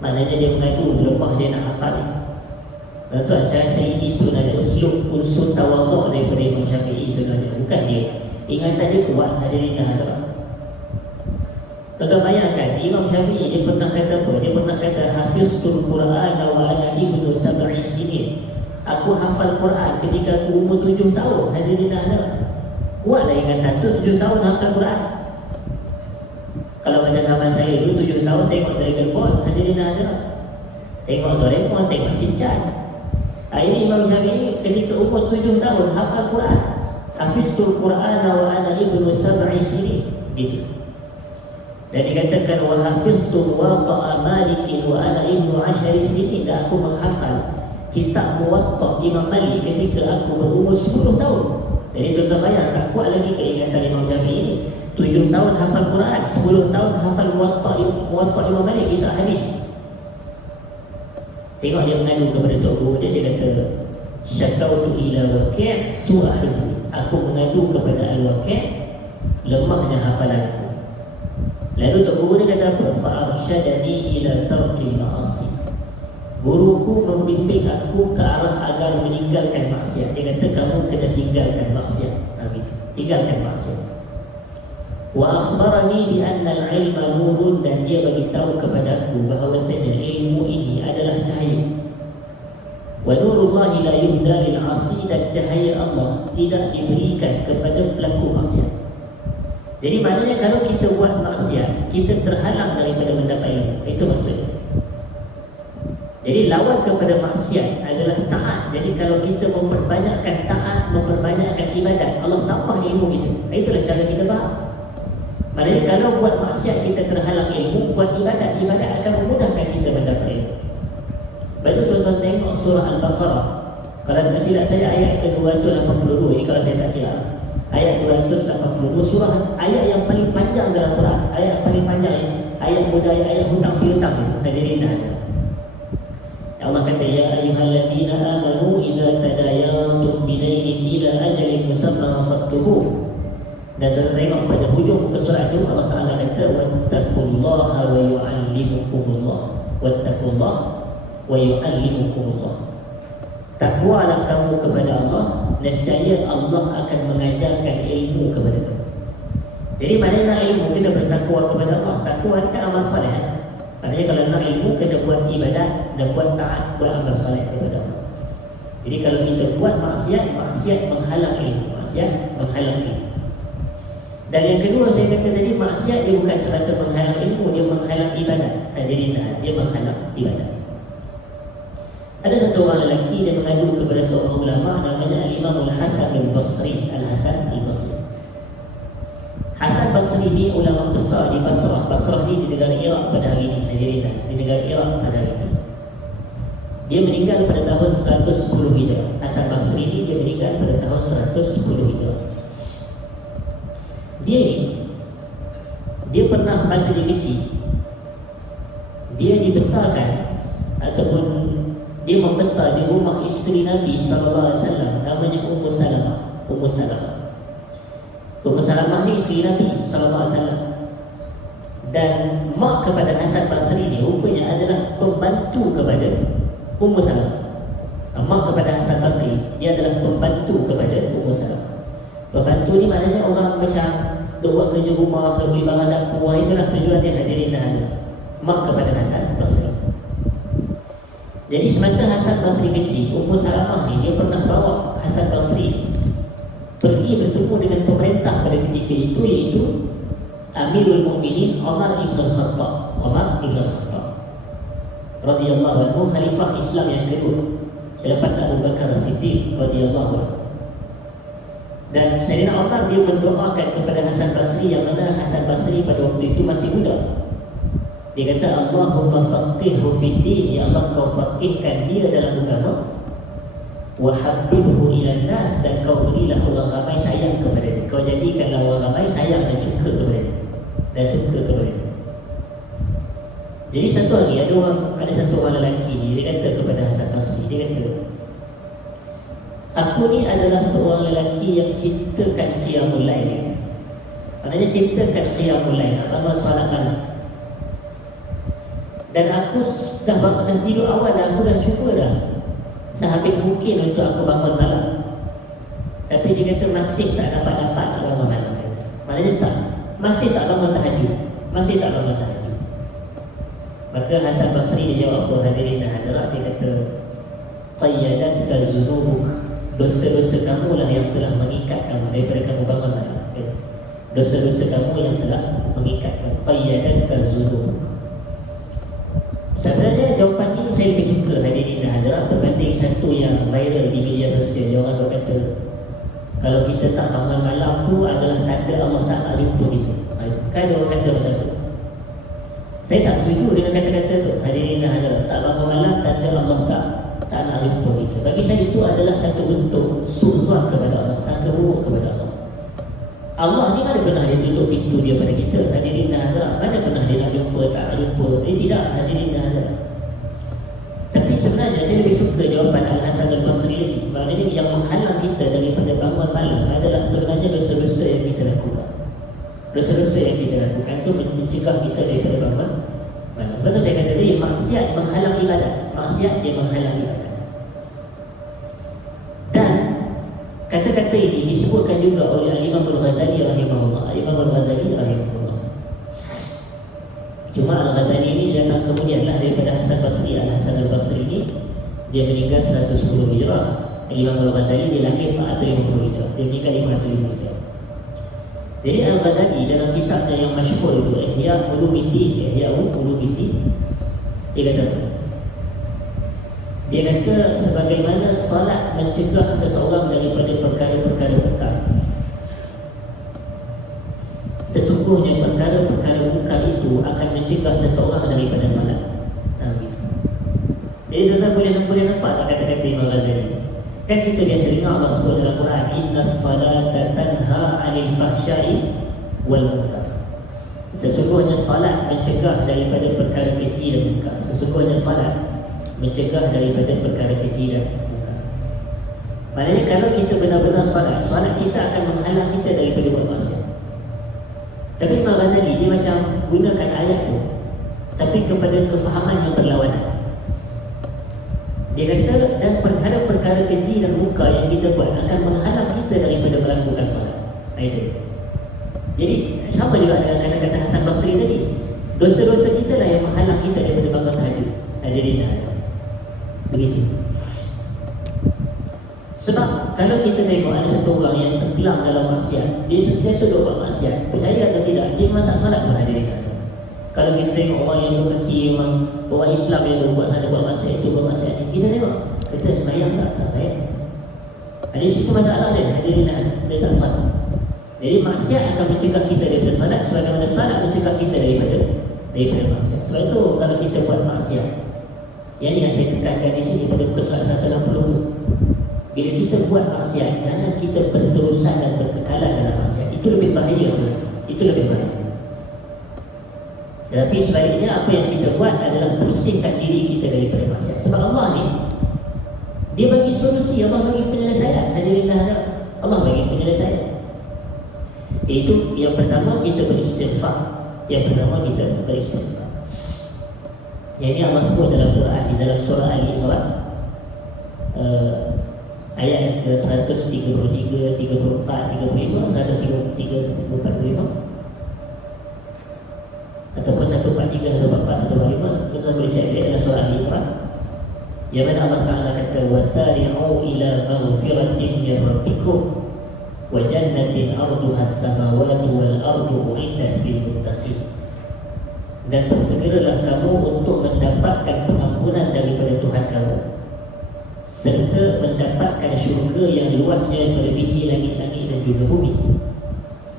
Maknanya dia mengadu lemah dia nak hafal. Dan tuan saya rasa ini sebenarnya unsur tawaduk daripada Imam Syafi'i sebenarnya. Bukan dia, ingatan dia kuat hadirin dan hadirat. Tuan bayangkan Imam Syafi'i dia pernah kata apa? Dia pernah kata hafiztul Quran wa ana ibnu sab'i sinin. Aku hafal Quran ketika aku umur 7 tahun hadirin dan hadirat. Kuatlah ingatan tu, 7 tahun hafal Quran. Kalau macam zaman saya dulu 7 tahun tengok Dragon Ball hadirin dan hadirat. Tengok Doraemon, tengok Shinchan. Ini Imam Syafi'i ketika umur 7 tahun hafal Quran. Hafiztul Quran wa ana ibnu sab'i sinin. Gitu. Dan dikatakan wa hafiztul Muwatta' Malik wa ana ibnu 10 sinin. Dan aku menghafal kitab Muwatta' Imam Malik ketika aku berumur 10 tahun. Jadi tuan-tuan bayang tak kuat lagi keingatan Imam Syafi'i ini. 7 tahun hafal Quran, 10 tahun hafal Muwatta' Imam Malik, kita hadis. Tengok dia mengadu kepada Tok Guru dia kata syakautu ila Waqi' su'a hifzi. Aku mengadu kepada Al-Waqi' lemahnya hafalanku. Lalu Tok Guru dia kata apa? Fa'arsyadani ila tarkil ma'asi. Guruku membimbing aku ke arah agar meninggalkan maksiat. Dia kata kamu kena tinggalkan maksiat. Tinggalkan maksiat. Wa akhbarani bi anna al-ilma nurun, dan dia bagi tahu kepadaku bahawasanya ilmu ini adalah cahaya. Wa nurullahi la yuhda lil 'asi, dan cahaya Allah tidak diberikan kepada pelaku maksiat. Jadi maknanya kalau kita buat maksiat, kita terhalang daripada mendapat ilmu. Itu maksudnya. Jadi lawan kepada maksiat adalah taat. Jadi kalau kita memperbanyakkan taat, memperbanyakkan ibadat, Allah tambah ilmu kita. Itulah cara kita faham. Maknanya kalau buat maksiat kita terhalang ilmu, buat ibadat, ibadat akan memudahkan kita mendapat ilmu. Baca tuan-tuan tengok surah Al-Baqarah. Kalau tak silap saya ayat ke-282 ini, kalau saya tak silap ayat 282, surah ayat yang paling panjang dalam Quran. Ayat paling panjang ini, ayat budaya, ayat hutang piutang itu. Hadirin dah ada. Allah kata, ya ayyuhalladzina amanu idza tadayantum bidainin ila ajalin musamma faktubuh. Dan tengok pada hujung muka surat itu, Allah Ta'ala kata, wattaqullaha wa yu'allimukumullah. Wattaqullaha wa yu'allimukumullah. Takwalah kamu kepada Allah, nescaya Allah akan mengajarkan ilmu kepada kamu. Jadi mana nak ilmu, kena bertakwa kepada Allah. Takwa kan amal soleh. Maknanya kalau nak ilmu, kena buat ibadat dan buat taat, buat amal soleh kepada Allah. Jadi kalau kita buat maksiat, maksiat menghalang ilmu. Maksiat menghalang ilmu. Dan yang kedua saya kata tadi, maksiat dia bukan semata menghalang ilmu, dia menghalang ibadat. Jadi dia menghalang ibadat. Ada satu orang lelaki dia mengadu kepada seorang ulama namanya Al-Imam Al-Hasan Al-Basri. Al-Hasan Al-Basri. Hasan Basri ni ulama besar di Basrah. Basrah ni di negara Iraq pada hari ini. Hadirin, di negara Iraq pada hari ini. Dia meninggal pada tahun 110 Hijrah. Hasan Basri ni dia meninggal pada tahun 110 Hijrah. Dia pernah masa dia kecil, dia dibesarkan ataupun dia membesar di rumah isteri Nabi SAW, namanya Ummu Salamah. Ummu Salamah. Ummu Salamah ni isteri Nabi SAW. Dan mak kepada Hasan Basri ni rupanya adalah pembantu kepada Ummu Salamah. Mak kepada Hasan Basri, dia adalah pembantu kepada Ummu Salamah. Pembantu ni maknanya orang macam duk buat kerja rumah, beli barang dapur, itulah tujuan dia. Hadirin dah ada. Mak kepada Hasan Basri. Jadi semasa Hasan Basri kecil, Ummu Salamah ni dia pernah bawa Hasan Basri pergi bertemu dengan pemerintah pada ketika itu, iaitu Amirul Mukminin Umar ibn Khattab. Umar ibn Khattab radhiyallahu anhu, khalifah Islam yang kedua selepas Abu Bakar As-Siddiq radhiyallahu anhu. Dan Sayyidina Umar dia mendoakan kepada Hasan Basri, yang mana Hasan Basri pada waktu itu masih muda. Dia kata, Allahumma faqihhu fid din, ya Allah kau faqihkan dia dalam agama, wa habbibhu ilan nas, dan kau berilah orang ramai sayang kepada dia. Kau jadikanlah orang ramai sayang dan suka kepada dia, dan suka kepada dia. Jadi satu hari ada satu orang lelaki ni, dia kata kepada Hasan Basri, dia kata, aku ni adalah seorang lelaki yang cintakan qiyamul lail. Maknanya cintakan qiyamul lail, amal solat malam. Dan aku dah tidur awal dah, aku dah cuba dah sehabis mungkin untuk aku bangun malam. Tapi dia kata masih tak dapat nak bangun malam. Maknanya tak, masih tak bangun tahajud. Masih tak bangun tahajud. Maka Hasan Basri dia jawab, hadirin dan hadirat, dia kata, qayyadatka dzunubuk, dosa-dosa kamu lah yang telah mengikat kamu daripada kamu bangun malam. Dosa-dosa kamu yang telah mengikat kamu. Qayyadatka dzunubuk. Sebenarnya jawapan ini saya lebih suka, hadirin dan hadirat, berbanding satu yang viral di media sosial. Yang orang berkata kalau kita tak bangun malam tu adalah tanda Allah tak nak jumpa kita. Kan ada orang kata macam tu. Saya tak setuju dengan kata-kata tu, hadirin dan hadirat. Tak bangun malam tanda Allah tak nak jumpa kita. Bagi saya itu adalah satu bentuk suuzon kepada Allah, sangka buruk kepada Allah. Allah ni mana pernah dia tutup pintu dia pada kita, hadirin dan hadirat? Mana pernah dia nak jumpa, tak nak jumpa? Tidak, hadirin dan hadirat. Tapi sebenarnya saya lebih suka jawapan Al-Hasan Al-Basri ini. Maknanya yang menghalang kita daripada bangun malam adalah sebenarnya dosa-dosa yang kita lakukan. Dosa-dosa yang kita lakukan itu mencegah kita daripada bangun malam. Betul saya kata tadi, maksiat menghalang ibadat. Maksiat dia menghalang ibadat. Dan kata-kata ini disebutkan juga oleh Imam Al-Ghazali rahimahullah. Imam Al-Ghazali rahimahullah. Cuma Al-Ghazali ini datang kemudianlah daripada Hasan Basri. Al-Hasan Al-Basri ini dia meninggal 110 Hijrah. Imam Al-Ghazali dia lahir 450 Hijrah. Dia meninggal 505 Hijrah. Jadi Al-Ghazali dalam kitabnya yang masyhur itu Ihya Ulumuddin, dia kata apa? Dia kata sebagaimana salat mencegah seseorang daripada perkara-perkara mungkar. Sesungguhnya perkara-perkara mungkar itu akan mencegah seseorang daripada salat. Jadi tuan-tuan boleh nampak tak kata-kata Imam Ghazali? Kan kita biasa dengar Allah sebut dalam Quran, Innas salata tanha 'anil fahsya'i wal munkar. Sesungguhnya salat mencegah daripada perkara keji dan munkar. Sesungguhnya salat mencegah daripada perkara keji dan munkar. Maknanya kalau kita benar-benar salat kita akan menghalang kita daripada buat maksiat. Tapi Imam Ghazali dia macam gunakan ayat tu, tapi kepada kefahaman yang berlawanan. Dia kata, dan perkara-perkara keji dan muka yang kita buat akan menghalang kita daripada melakukan salat. Itu. Jadi sama juga dengan kata-kata Hasan Basri tadi. Dosa-dosa kita lah yang menghalang kita daripada bangun tahajud. Hadirin. Begitu. Sebab kalau kita tengok ada satu orang yang tenggelam dalam maksiat, dia sentiasa buat maksiat, percaya atau tidak, dia memang tak salat pun. Hadirin. Kalau kita tengok orang yang berkecil, memang orang Islam yang buat maksiat itu, buat maksiat ini, kita tengok, kita sembahyang tak baik. Ada situ masalah dia, hadirin, dia tak salat. Jadi maksiat akan mencegah kita daripada salat, sebagaimana salat mencegah kita daripada maksiat. Sebab itu kalau kita buat maksiat, yang ini yang saya tekankan di sini pada muka surat 160. Bila kita buat maksiat, jangan kita berterusan dan berkekalan dalam maksiat. Itu lebih bahaya sebenarnya. Itu lebih bahaya. Tapi sebaliknya apa yang kita buat adalah bersihkan diri kita daripada maksiat. Sebab Allah ni, dia bagi solusi, Allah bagi penyelesaian. Hadirinlah, Allah bagi penyelesaian. Itu yang pertama, kita beristighfar. Yang pertama, kita beristighfar. Yang ini Allah sebut dalam Quran, di dalam surah Ali Imran, ayat yang ke-133, 34, 35, 133, 145 ataupun 143, 144, 145. Kita boleh cek dia dalam surah Ali Imran, yang mana Allah Ta'ala kata, wasari'u ila maghfiratin min rabbikum wa jannatin arduha as-samawati wal ardu u'iddat lil muttaqin. Dan bersegeralah kamu untuk mendapatkan pengampunan daripada Tuhan kamu, serta mendapatkan syurga yang luasnya melebihi langit-langit dan juga bumi,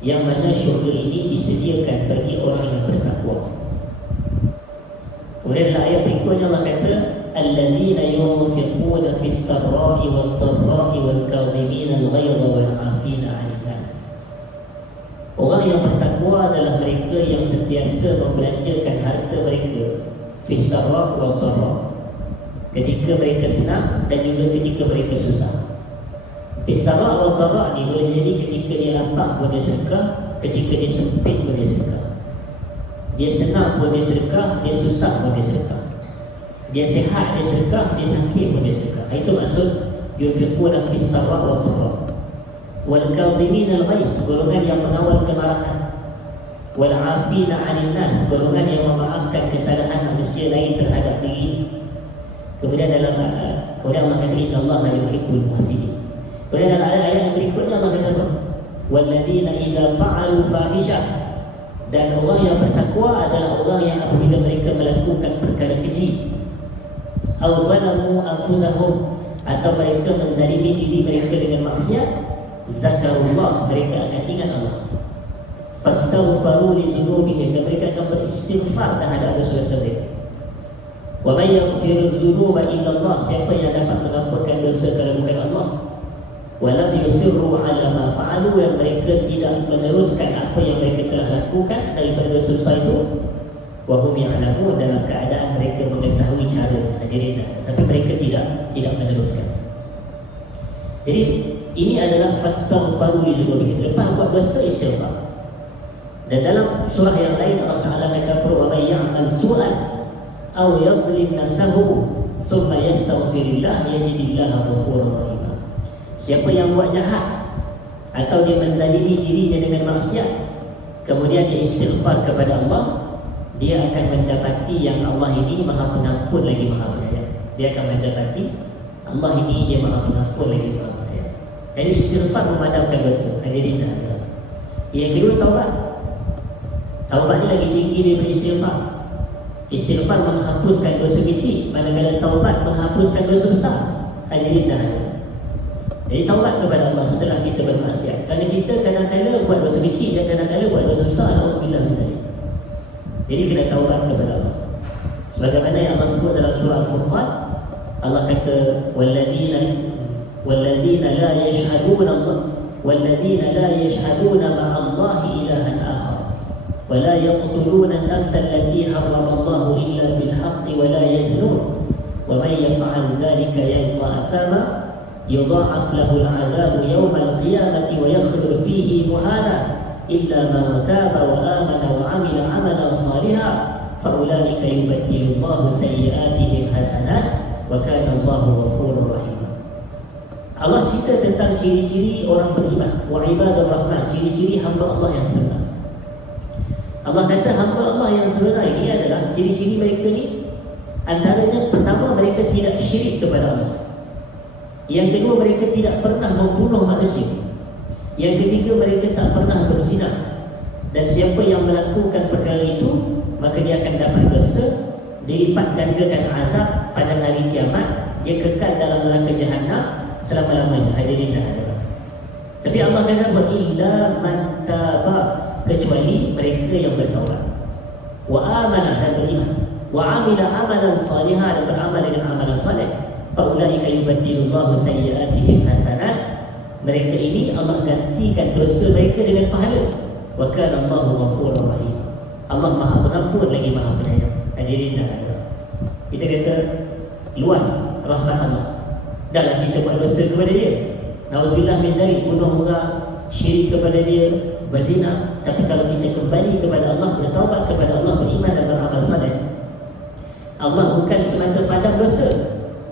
yang mana syurga ini disediakan bagi orang yang bertakwa. Kemudian dalam ayat berikutnya Allah kata, allazina yunfiquna fis sarra'i wad dharra'i wal kadhimina al-ghayza wal 'afina 'anil nas. Orang yang bertakwa adalah mereka yang sentiasa membelanjakan harta mereka fis sarra' wad dharra', ketika mereka senang dan juga ketika mereka susah. Fis sarra' wad dharra' ni boleh jadi ketika dia lapang pun dia sedekah, ketika dia sempit pun dia sedekah. Dia senang pun dia sedekah, dia susah pun dia sedekah. Dia sihat dia sedekah, dia sakit pun dia sedekah. Itu maksud yunfiquna fis sarra' wad dharra'. Wal kadhimin al-ghaiz, golongan yang mengawal kemarahan. Wal 'afina 'anil nas, golongan yang memaafkan kesalahan manusia lain terhadap diri. Kemudian Allah kata, innallaha yuhibbul muhsinin. Kemudian dalam ayat yang berikutnya Allah kata apa? Walladzina idza fa'alu fahishah, dan orang yang bertakwa adalah orang yang apabila mereka melakukan perkara keji, aw zalamu anfusahum, atau mereka menzalimi diri mereka dengan maksiat, zakarullah, mereka akan ingat Allah, fastaghfaru li dzunubihim, dan mereka akan beristighfar terhadap dosa-dosa mereka. Wa may yaghfiru dzunuba illa Allah, siapa yang dapat mengampunkan dosa kalau bukan Allah. Wa lam yusirru ala ma fa'alu, yang mereka tidak meneruskan apa yang mereka telah lakukan daripada dosa-dosa itu. Wa hum ya'lamun, dalam keadaan mereka mengetahui cara. Hadirin, tapi mereka tidak meneruskan. Jadi ini adalah fastaghfaru li dzunubihim, lepas buat dosa istighfar. Dan dalam surah yang lain Allah Ta'ala kata, wa may ya'mal su'an aw yazlim nafsahu thumma yastaghfirillah yajidillaha ghafurur rahim. Siapa yang buat jahat atau dia menzalimi dirinya dengan maksiat, kemudian dia istighfar kepada Allah, dia akan mendapati yang Allah ini Maha Pengampun lagi Maha Penyayang. Dia akan mendapati Allah ini dia Maha Pengampun lagi Maha Penyayang. Jadi istighfar memadamkan dosa. Hadirin dah. Yang kedua taubat. Taubat ni lagi tinggi daripada istighfar. Istighfar menghapuskan dosa kecil, manakala taubat menghapuskan dosa besar. Hadirin dah. Jadi taubat kepada Allah setelah kita bermaksiat. Kerana kita kadang-kadang buat dosa kecil dan kadang-kadang buat dosa besar. Alhamdulillah misalnya. Jadi kena taubat kepada Allah. Sebagaimana yang Allah sebut dalam surah Al-Furqan, Allah kata walladzina la yashhaduna Allah walladzina la yashhaduna ma'allahi ilahan akhar wa la yaqtuluna an-nafsa allati harrama Allah illa bil haqqi wa la yaznun wa man yaf'al dhalika yalqa athama yudha'af lahu al-'adhabu yawm al-qiyamati wa yakhlud fihi muhana illa man taba wa amana wa 'amila 'amalan salihan فَأُولَٰئِكَ يُبَدِّلُ اللَّهُ سَيِّئَاتِهِمْ حَسَنَاتٍ وَكَانَ اللَّهُ غَفُورًا رَحِيمًا. Allah cerita tentang ciri-ciri orang beriman, wa ibadur rahman, ciri-ciri hamba Allah yang sebenar. Allah kata hamba Allah yang sebenar ini adalah ciri-ciri mereka ni, antaranya pertama mereka tidak syirik kepada Allah. Yang kedua mereka tidak pernah membunuh manusia. Yang ketiga mereka tak pernah berzina. Dan siapa yang melakukan perkara itu, maka dia akan dapat dosa, dilipat gandakan azab pada hari kiamat, dia kekal dalam neraka jahanam selama-lamanya. Hadirin dah ada. Tapi Allah kata wa illa man taba, kecuali mereka yang bertaubat, wa amana dan beriman, wa amila amalan salihan dan beramal dengan amalan saleh, fa ulaika yubaddilullahu sayyi'atihim hasanat. Mereka ini Allah gantikan dosa mereka dengan pahala. Wa kana Allahu ghafurur rahim. Allah Maha Pengampun lagi Maha Penyayang. Hadirin dah ada. Kita kata luas rahmat Allah. Dahlah kita buat dosa kepada dia, naudzubillah min zalik, bunuh orang, syirik kepada dia, berzina. Tapi kalau kita kembali kepada Allah, bertaubat kepada Allah, beriman dan beramal saleh, Allah bukan semata padam dosa,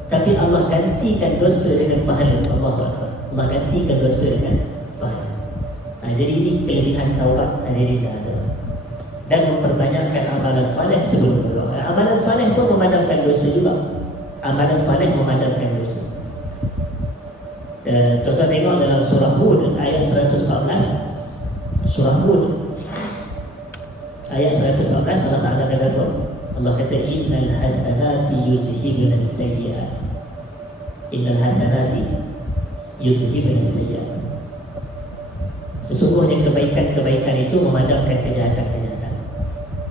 tapi Allah gantikan dosa dengan pahala. Allahu Akbar. Allah gantikan dosa dengan pahala. Jadi ini kelebihan taubat. Hadirin dah ada. Dan memperbanyakkan amalan saleh sebelum berdoa. Amalan saleh pun memadamkan dosa juga. Amalan saleh memadamkan dosa. Tuan-tuan tengok dalam surah Hud ayat 114. Surah Hud ayat 114, Allah Ta'ala kata apa? Allah kata innal hasanati yuzhibun as-sayyi'at. Innal hasanati yuzhibun as-sayyi'at. Sesungguhnya kebaikan-kebaikan itu memadamkan kejahatan-kejahatan.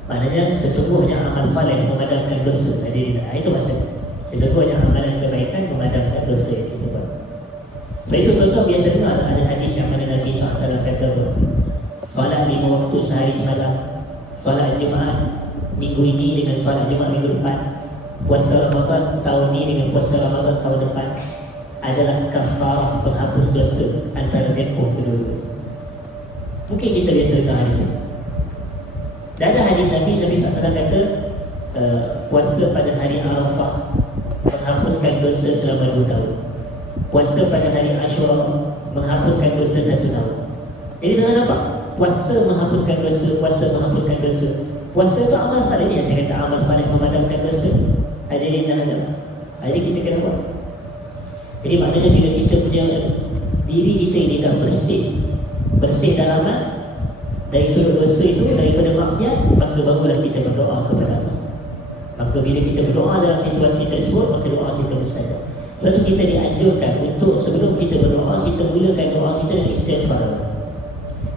Maknanya sesungguhnya amal saleh memadamkan dosa. Hadirin, itu maksudnya. Sesungguhnya amalan kebaikan memadamkan dosa yang kita buat. Sebab itu tuan-tuan biasa dengar ada hadis yang mana Nabi SAW kata solat 5 waktu sehari semalam, solat Jumaat minggu ini dengan solat Jumaat minggu depan, puasa Ramadan tahun ini dengan puasa Ramadan tahun depan adalah kafarah, penghapus dosa antara tempoh kedua. Mungkin kita biasa dengar hadis ini. Dan ada hadis Nabi SAW kata puasa pada hari Arafah menghapuskan dosa selama 2 tahun. Puasa pada hari Ashura menghapuskan dosa 1 tahun. Jadi dengan apa? Puasa menghapuskan dosa, puasa menghapuskan dosa. Puasa itu amal saleh ni yang saya kata amal saleh memadamkan dosa. Hadirin dah ada. Jadi kita kena buat. Jadi maknanya bila kita punya diri kita ini dah bersih dalaman dari sudut dosa itu, daripada maksiat, maka barulah kita berdoa kepada Allah. Maka bila kita berdoa dalam situasi tersebut, maka doa kita mustajab. Sebab itu kita dianjurkan untuk sebelum kita berdoa, kita mulakan doa kita dengan istighfar.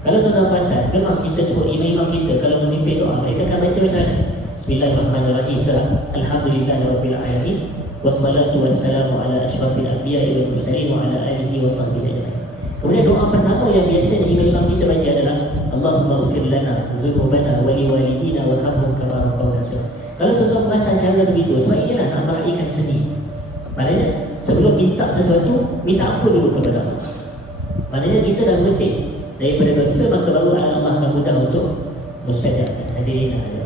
Kalau tuan-tuan perasan, memang kita sebut imam kita kalau memimpin doa, mereka akan baca macam mana? Bismillahirrahmanirrahim. Alhamdulillahirabbil alamin. Wassalatu wassalamu ala asyrafil anbiya'i wal mursalin wa ala alihi wa sahbihi ajma'in. Kemudian doa pertama yang biasa imam kita baca adalah Allahumma ighfir lana dzunubana wa liwalidina warhamhum kama rabbawna shaghira. Kalau tuan-tuan perasan cara begitu, sebab inilah nak meraihkan seni. Maknanya sebelum minta sesuatu, minta ampun dulu kepada Allah. Maknanya kita dah bersih daripada dosa, maka baru Allah akan mudah untuk mustajabkan. Hadirin ada.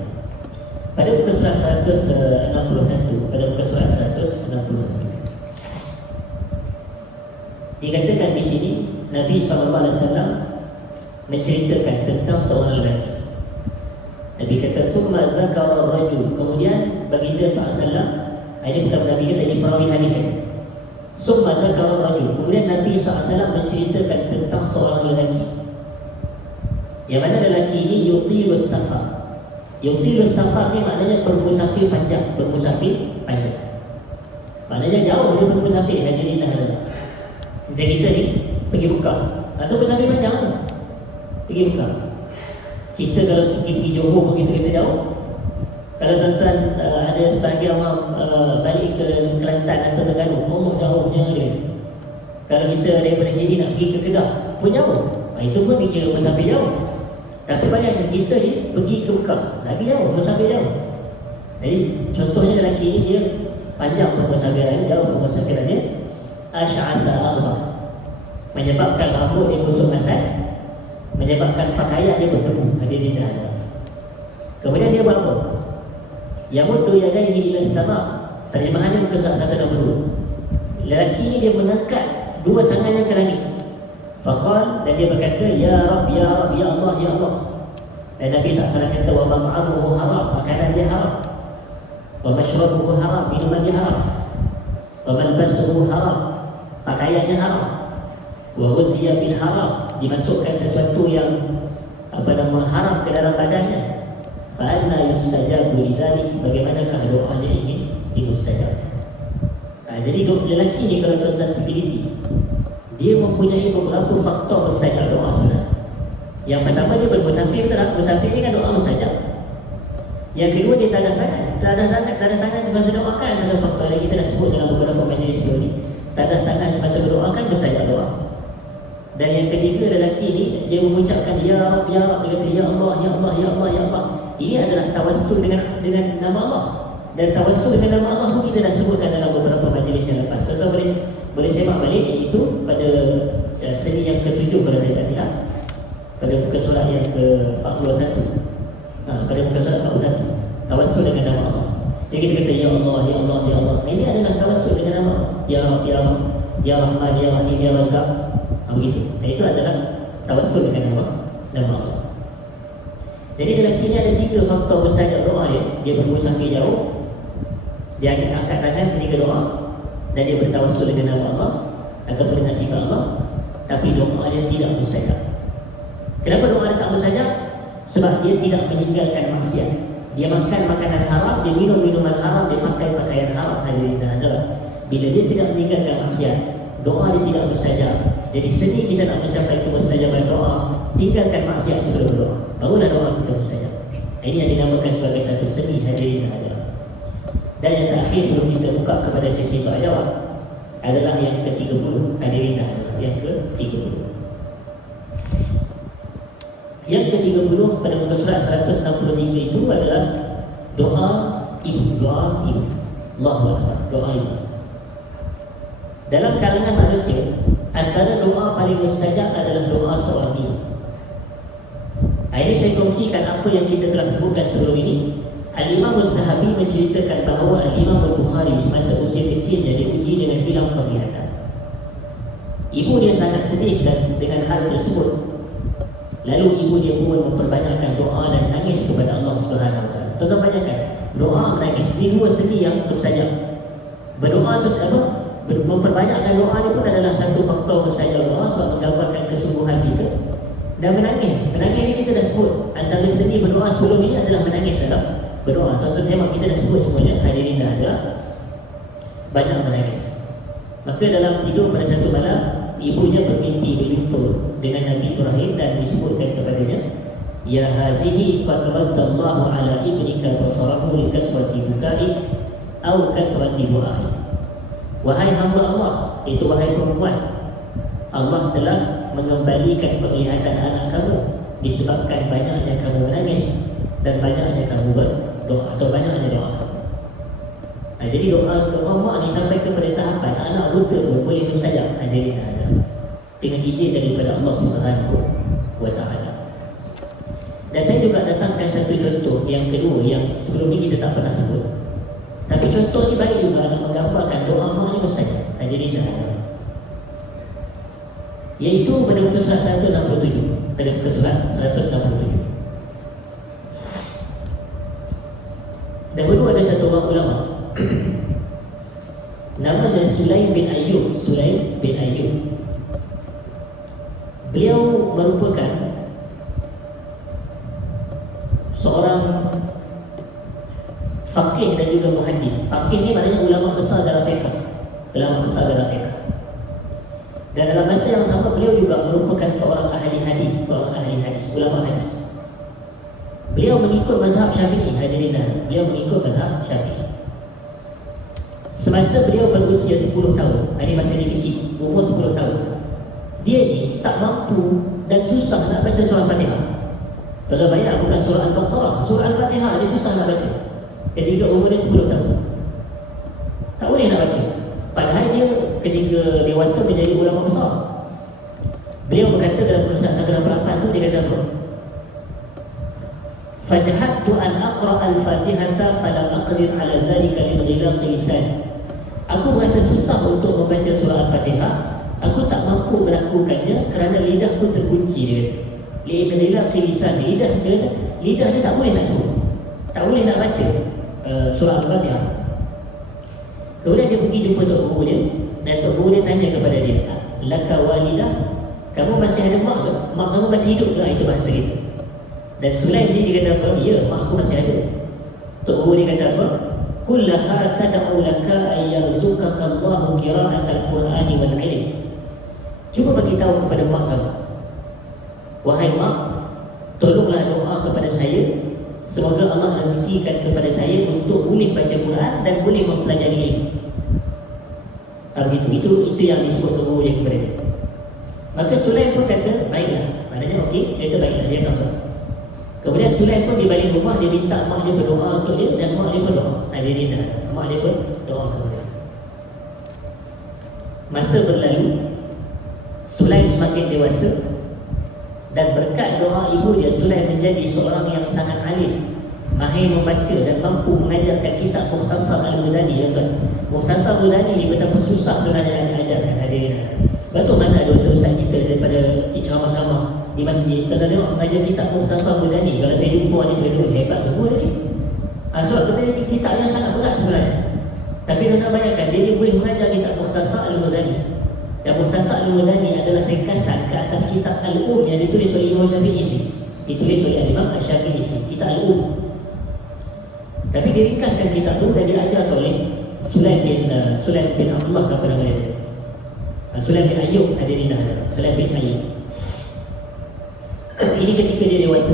Pada muka surat 161, pada muka surat 161 dikatakan di sini Nabi SAW menceritakan tentang seorang lelaki. Nabi kata summa dzakara rajul, kemudian baginda SAW, ini bukan Nabi kata, ini perawi hadis. Summa zakara rajul. Kemudian Nabi SAW menceritakan tentang seorang lelaki, yang mana lelaki ini yutilus safar. Yutilus safar ni maknanya bermusafir panjang. Bermusafir panjang maknanya jauh dia bermusafir. Hadirin dah ada. Macam kita ni pergi Mekah atau bersafir panjang tu, pergi Mekah. Kita kalau pergi Johor begitu kita jauh. Kalau tuan-tuan ada sebahagian orang balik ke Kelantan atau Terengganu, oh jauhnya dia. Kalau kita daripada sini nak pergi ke Kedah pun jauh, itu pun dikira bersafir jauh. Tapi bayangkan kita ni pergi ke Mekah, lagi jauh, bersafir jauh. Jadi contohnya lelaki ni dia panjang permusafirannya, jauh permusafirannya. Asy'asa aghbar, menyebabkan rambut dia busuk asal, menyebabkan pakaian dia berdebu. Hadirin dah ada. Kemudian dia buat apa? Yamuddu yadayhi ila sama. Terjemahannya muka surat 162. Lelaki ni dia mengangkat dua tangannya ke langit. Faqal, dan dia berkata, Ya Rabb, Ya Rabb, Ya Allah, Ya Allah. Dan Nabi SAW kata, wa mat'amuhu haram, makanan dia haram. Wa mashrabuhu haram, minuman dia haram. Wa malbasuhu haram, pakaiannya haram. Wa ghuzziya bil haram, dimasukkan sesuatu yang haram ke dalam badannya. Fa anna yustajabu lidzalik, bagaimanakah doanya ini dimustajabkan? Jadi lelaki ni kalau tuan-tuan teliti, dia mempunyai beberapa faktor mustajab doa sebenarnya. Yang pertama, dia bermusafir, musafir ni kan doa mustajab. Yang kedua, dia tadah tangan semasa doakan. Antara faktor yang kita dah sebut dalam beberapa majlis sebelum ni, tadah tangan semasa berdoakan mustajab doa. Dan yang ketiga, lelaki ni dia mengucapkan Ya Rabb, Ya Rabb, dia kata Ya Allah, Ya Allah, Ya Allah, Ya Allah. Ini adalah tawassul dengan nama Allah. Dan tawassul dengan nama Allah pun kita dah sebutkan dalam beberapa majlis yang lepas. Tuan-tuan boleh semak balik, iaitu pada seni yang ke-7 kalau saya tak silap, pada muka surat yang ke-41. Pada muka surat 41, tawassul dengan nama Allah. Jadi kita kata Ya Allah, Ya Allah, Ya Allah. Ini adalah tawassul dengan nama Allah. Ya Rabb, Ya Rabb, Ya Rahman, Ya Rahim, Ya Razzaq. Begitu. Itu adalah tawassul dengan nama Allah. Jadi dalam sini ada 3 faktor mustajab doa dia. Dia bermusafir jauh, dia angkat tangan ketika doa, dan dia bertawassul dengan nama Allah ataupun dengan sifat Allah, tapi doa dia tidak mustajab. Kenapa doa dia tak mustajab? Sebab dia tidak meninggalkan maksiat. Dia makan makanan haram, dia minum minuman haram, dia pakai pakaian haram. Hadirin dan hadirat, bila dia tidak meninggalkan maksiat, doa dia tidak mustajab. Jadi seni kita nak mencapai kemustajaban doa, tinggalkan maksiat sebelum doa, barulah doa kita mustajab. Ini yang dinamakan sebagai satu seni. Hadirin dan hadirat. Dan yang terakhir sebelum kita buka kepada sesi soal jawab adalah yang ke-30. Hadirin dan hadirat, yang ke-30. Yang ke-30 pada muka surat 163 itu adalah doa ibu. Doa ibu, Allahu Akbar, doa ibu. Dalam kalangan manusia, antara doa paling mustajab adalah doa seorang ibu. Ini saya kongsikan apa yang kita telah sebutkan sebelum ini. Al-Imam Al-Zahabi menceritakan bahawa Al-Imam Al-Bukhari semasa usia kecilnya diuji dengan hilang penglihatan. Ibu dia sangat sedih dan dengan hal tersebut. Lalu ibu dia pun memperbanyakkan doa dan nangis kepada Allah Subhanahu Wa Taala. Tuan-tuan bayangkan, doa menangis, ini 2 segi yang mustajab. Berdoa terus memperbanyakkan doa ni pun adalah satu faktor mustajab doa, sebab menggambarkan kesungguhan kita. Dan menangis ni kita dah sebut, antara seni berdoa sebelum ini adalah menangis dalam berdoa. Tuan-tuan semak, kita dah sebut semuanya. Hadirin dah ada banyak menangis. Maka dalam tidur pada satu malam, ibunya bermimpi berjumpa dengan Nabi Ibrahim dan disebutkan kepadanya, Ya hazihi qad raddallahu ala ibnika basarahu li kaswati bukaik au kaswati bu'ai. Wahai hamba Allah, itu wahai perempuan, Allah telah mengembalikan penglihatan anak kamu disebabkan banyaknya kamu menangis dan banyaknya kamu berdoa atau banyaknya doa kamu. Jadi doa mak ni sampai kepada tahapan anak buta pun boleh mustajab. Hadirin ada dengan izin daripada Allah Subhanahu Wa Taala. Dan saya juga datangkan satu contoh yang kedua yang sebelum ni kita tak pernah sebut. Tapi contoh ni baik juga untuk menggambarkan doa mak ni mustajab. Hadirin ada. Iaitu pada muka surat 167. Pada muka surat 167. Dahulu ada satu orang ulama Nama dia Sulaim bin Ayyub. Sulaim bin Ayyub. Beliau merupakan seorang faqih dan juga muhaddis. Faqih ni maknanya ulama besar dalam fiqh. Ulama besar dalam fiqh. Dan dalam masa yang sama beliau juga merupakan seorang ahli hadis, ulama hadis. Beliau mengikut mazhab Syafi'i, hadirin. Beliau mengikut mazhab Syafi'i. Semasa beliau berusia 10 tahun, ini masa dia kecil, umur 10 tahun, dia ni tak mampu dan susah nak baca surah Al-Fatihah. Kalau banyak bukan surah Al-Baqarah, surah Al-Fatihah dia susah nak baca ketika umur dia 10 tahun. Tak boleh nak baca. Padahal dia ketika dewasa menjadi ulama besar. Beliau berkata dalam Al-Quran berapa tu, dia kata apa? Fajahadtu an aqra al-Fatihata falam aqdir ala dhalika lighilaq lisan. Aku merasa susah untuk membaca surah Al-Fatihah. Aku tak mampu melakukannya kerana lidahku terkunci, dia kata. Lighilaq lisan, lidah dia tak boleh nak suruh, tak boleh nak baca surah Al-Fatihah. Kemudian dia pergi jumpa tok guru dia, dan tok guru dia tanya kepada dia, laka walidah, kamu masih ada mak ke? Mak kamu masih hidup ke? Itu bahasa dia. Dan Sulaim ni dia kata apa? Ya, mak aku masih ada. Tok guru dia kata apa? Kullaha tad'u laka ayyarzuqaka Allahu qira'atal Qur'ani wal 'ilm. Cuba bagi tahu kepada mak kamu, wahai mak, tolonglah doa kepada saya, semoga Allah rezekikan kepada saya untuk boleh baca Quran dan boleh mempelajari ilmu. Itu yang disebut tok guru dia kepada dia. Maka Sulaim pun kata, baiklah. Maknanya okey, dia kata baiklah, dia akan. Kemudian Sulaim pun di balik rumah, dia minta mak dia berdoa untuk dia, dan mak dia pun doa. Hadirin, mak dia pun doa kepada dia. Masa berlalu, Sulaim semakin dewasa, dan berkat doa ibu dia, Sulaim menjadi seorang yang sangat alim, mahir membaca dan mampu mengajarkan kitab Mukhtasar Al-Muzani, ya tuan. Mukhtasar Al-Muzani ni betapa susah sebenarnya nak diajarkan, hadirin. Betul mana ada ustaz kita daripada ceramah-ceramah di masjid, kalau tengok mengajar kitab Mukhtasar Al-Muzani, kalau saya jumpa ni saya tengok hebat semua ni. Sebab sebenarnya kitab yang sangat berat sebenarnya. Tapi tuan-tuan bayangkan, dia boleh mengajar kitab Mukhtasar Al-Muzani. Dan Mukhtasar Al-Muzani adalah ringkasan ke atas kitab Al-Um yang ditulis oleh Imam Syafi'i. Ditulis oleh Imam Syafi'i, kitab Al-Um. Tapi diringkaskan kitab itu dan diajar oleh Sulaim bin Abdullah, apa nama dia? Sulaim bin Ayyub, hadirin dah ada. Sulaim bin Ayyub. Ini ketika dia dewasa.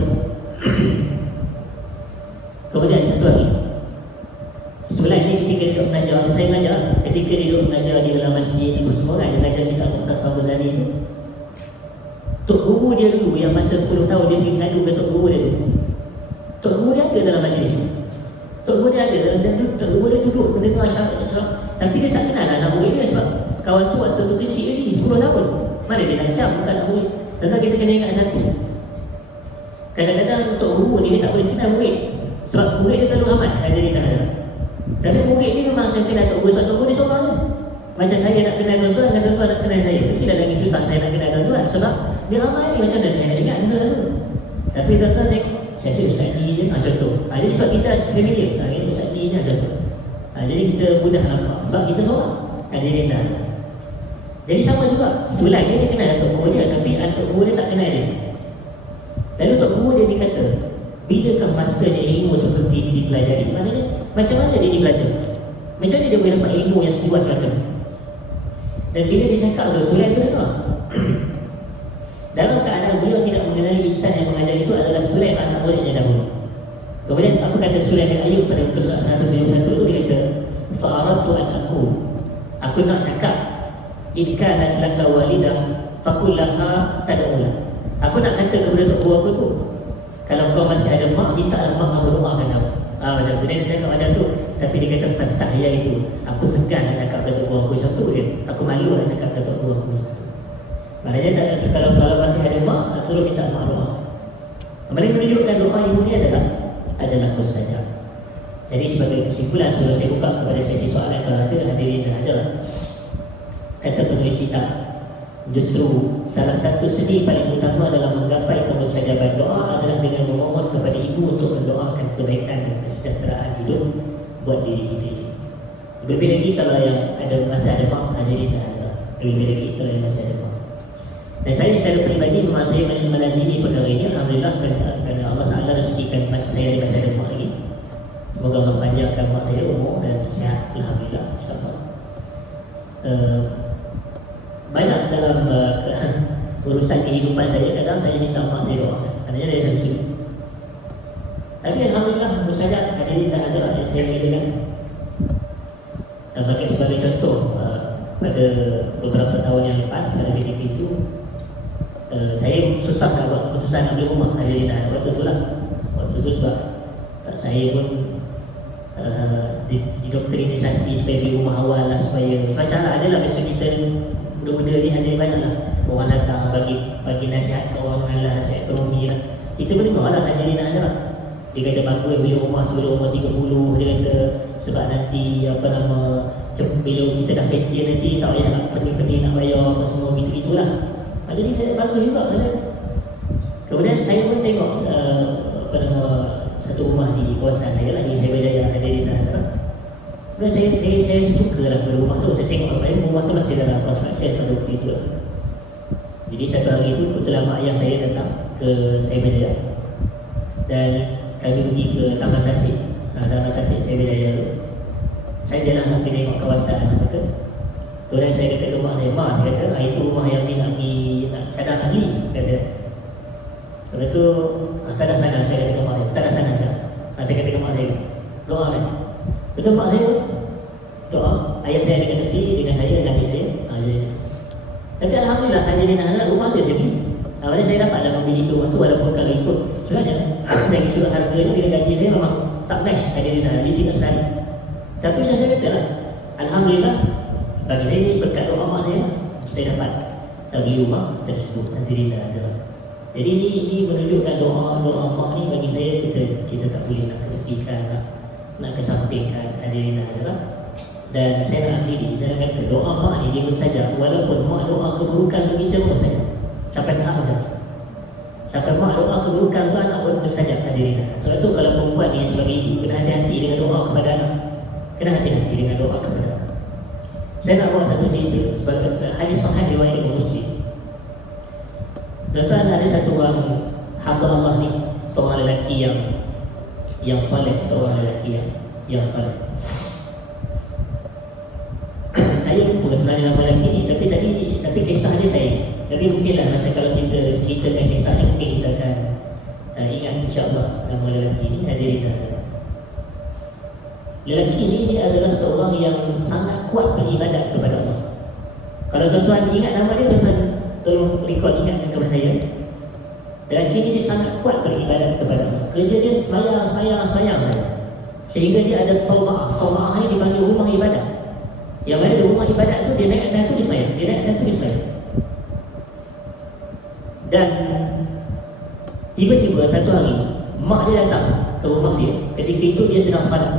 Kemudian satu lagi, Sulaim ni ketika dia duduk mengajar, saya mengajar, ketika dia duduk mengajar di dalam masjid, semua orang dia mengajar kitab Mukhtasar Al-Muzani itu. Tok guru dia dulu yang masa 10 tahun dia pergi mengadu ke tok guru dia tu. Tok guru dia ada dalam majlis. Tok guru dia ada dan tok guru dia duduk mendengar syarat-syarat. Tapi dia tak kenal anak murid dia sebab kawan tu waktu tu kecil lagi, 10 tahun. Mana dia nak cam bukan anak murid. Dan kita kena ingat satu. Kadang-kadang tok guru ni dia tak boleh kenal murid. Sebab murid dia terlalu ramai, hadirin dah ada. Tapi murid ni memang akan kenal tok guru sebab tok guru dia seorang je. Macam saya nak kenal tuan-tuan dengan tuan-tuan nak kenal saya. Mestilah lagi susah saya nak kenal tuan-tuan sebab dia ramai ni, macam mana saya nak ingat satu-satu. Tapi tuan-tuan tengok, saya rasa Ustaz Ni je, contoh. Jadi sebab kita familiar, ini Ustaz Ni je contoh. Jadi kita mudah nampak sebab kita seorang. Hadirin dah. Jadi sama juga, Sulaim dia kenal tok guru dia, tapi tok guru dia tak kenal dia. Lalu tok guru dia kata, bilakah masanya ilmu seperti ini dipelajari? Maknanya, macam mana dia belajar? Macam mana dia boleh dapat ilmu yang seluas macam ni? Dan bila dia cakap tu, Sulaim tu dengar. Dalam keadaan beliau tidak mengenali insan yang mengajar itu adalah Sulaim, anak muridnya dahulu. Kemudian apa kata Sulaim bin Ayyub pada muka surat 171 tu, dia kata, fa'aradtu an aku nak cakap, in kanat laka walidah fakullaha tad'ulah. Aku nak kata kepada tok guru aku tu, kalau kau masih ada mak, mintalah mak kamu doakan kamu. Macam tu, dia cakap macam tu. Tapi dia kata fastahya itu, aku segan nak cakap kepada tok guru aku macam tu dia. Aku malu nak cakap kepada tok guru aku macam tu. Maknanya tak, kalau masih ada mak, tolong minta mak doa. Mereka menunjukkan doa ibu ni adalah mustajab. Jadi sebagai kesimpulan, sebelum saya buka kepada sesi soalan kalau ada, hadirin dah ada. Kata penulis kitab, justru salah satu seni paling utama dalam menggapai kemustajaban doa adalah dengan memohon kepada ibu untuk mendoakan kebaikan dan kesejahteraan hidup buat diri kita ini. Lebih lagi kalau yang masih ada mak, hadirin dah ada. Lebih lagi kalau yang masih ada mak. Dan saya secara peribadi memang saya melazimi perkara ini. Alhamdulillah kerana Allah Ta'ala rezekikan saya masih ada mak lagi. Semoga Allah panjangkan mak saya umur dan sihat. Alhamdulillah, insyaAllah. Banyak dalam urusan kehidupan saya, kadang saya minta mak saya doa. Adanya dari saya sendiri. Tapi Alhamdulillah, mustajab hadirin dah ada yang saya berikan. Bagi sebagai contoh, pada beberapa tahun yang lepas pada PKP itu, saya susah nak buat keputusan nak beli rumah. Hadirin dah waktu tu lah. Waktu tu sebab saya pun didoktrinisasi supaya beli rumah awal lah, supaya cara adalah biasa kita muda-muda ni hadirin banyak lah. Orang datang bagi nasihat ke orang lah, nasihat ekonomi lah. Kita boleh dengar lah hadirin dah lah. Dia kata bagus beli rumah sebelum umur 30. Dia kata sebab nanti bila kita dah pencen nanti tak payah nak pening-pening nak bayar apa semua gitu-gitulah. Jadi saya bagus juga kan. Kemudian saya pun tengok satu rumah di kawasan saya lah, di Sriwijaya hadirin dah. Kemudian saya suka lah pada rumah tu. Saya tengok rumah tu masih dalam construction pada waktu itu lah. Jadi satu hari itu kebetulan mak ayah saya datang ke Sriwijaya dan kami pergi ke Taman Tasik. Taman Tasik Sriwijaya tu. Saya jalan nak pergi tengok kawasan kata. Kemudian saya kata ke mak saya kata, itu rumah yang ni nak cadang kami, kata. Lepas tu, tak ada sana, saya kata ke mak saya, tak ada sana saya. Saya kata ke mak saya, doa kan. Betul mak saya, doa. Ayah saya dekat tepi dengan saya dan adik saya. Tapi Alhamdulillah, hadirin anak rumah tu saya beli. Awalnya saya dapat dalam memiliki rumah tu walaupun kalau ikut sebenarnya dari sudut harga ni dengan gaji saya memang tak match hadirin anak, dia tidak sekali. Tapi macam saya kata lah, Alhamdulillah bagi saya ni berkat doa mak saya dapat beli rumah tersebut hadirin anak. Jadi ini menunjukkan doa mak ni bagi saya kita tak boleh nak ketepikan, nak kesampingkan hadirin anak. Dan saya nak akhiri, saya kata doa mak ni dia mustajab. Walaupun mak doa keburukan untuk kita pun mustajab. Sampai tahap macam tu. Sampai mak doa keburukan untuk anak pun mustajab hadirin. Sebab tu kalau perempuan ni sebagai ibu, kena hati-hati dengan doa kepada anak. Kena hati-hati dengan doa kepada anak. Saya nak buat satu cerita sebagai hadis sahih riwayat Imam Muslim. Tuan-tuan, ada satu orang hamba Allah ni, seorang lelaki yang saleh, seorang lelaki yang saleh. Saya lupa sebenarnya nama lelaki ni, tapi kisah dia saya. Tapi mungkinlah macam kalau kita ceritakan kisah ni, mungkin kita akan ingat insya-Allah nama lelaki ni hadirin. Lelaki ni dia adalah seorang yang sangat kuat beribadat kepada Allah. Kalau tuan-tuan ingat nama dia, tuan-tuan tolong record ingatkan kepada saya. Lelaki ni dia sangat kuat beribadat kepada Allah. Kerja dia semayang sehingga dia ada sauma'ah. Sauma'ah ni dipanggil rumah ibadat. Yang mana di rumah ibadat tu dia naik atas tu dia semayang. Dia naik atas tu dia semayang. Dan tiba-tiba satu hari mak dia datang ke rumah dia. Ketika itu dia sedang salat.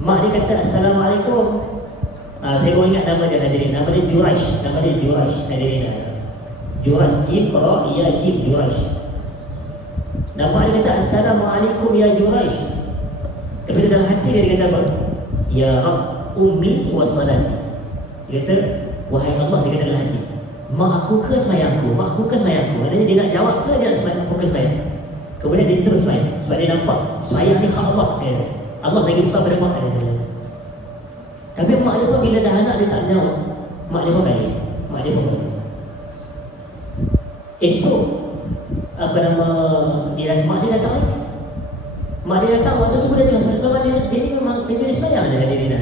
Mak dia kata Assalamualaikum. Saya baru ingat nama dia hadirin. Nama dia Juraish. Hadirin. Juraish, Jim, Ra, Ya, Jim, Juraish. Dan mak dia kata Assalamualaikum ya Juraish. Tapi dalam hati dia kata apa? Ya Rab, ummi wa salati. Dia kata, wahai Allah, dia kata dalam hati, mak aku ke semayangku? Maknanya dia nak jawab ke dia nak fokus semayang? Kemudian dia terus semayang. Sebab dia nampak semayang ni hak Allah. Allah lagi besar pada mak dia. Tapi mak dia pun bila dah anak dia tak jawab, mak dia pun balik. Esok mak dia datang lagi. Mak dia datang waktu tu pun dia tengah semayang. Dia ni memang kerja semayang dia hadirin.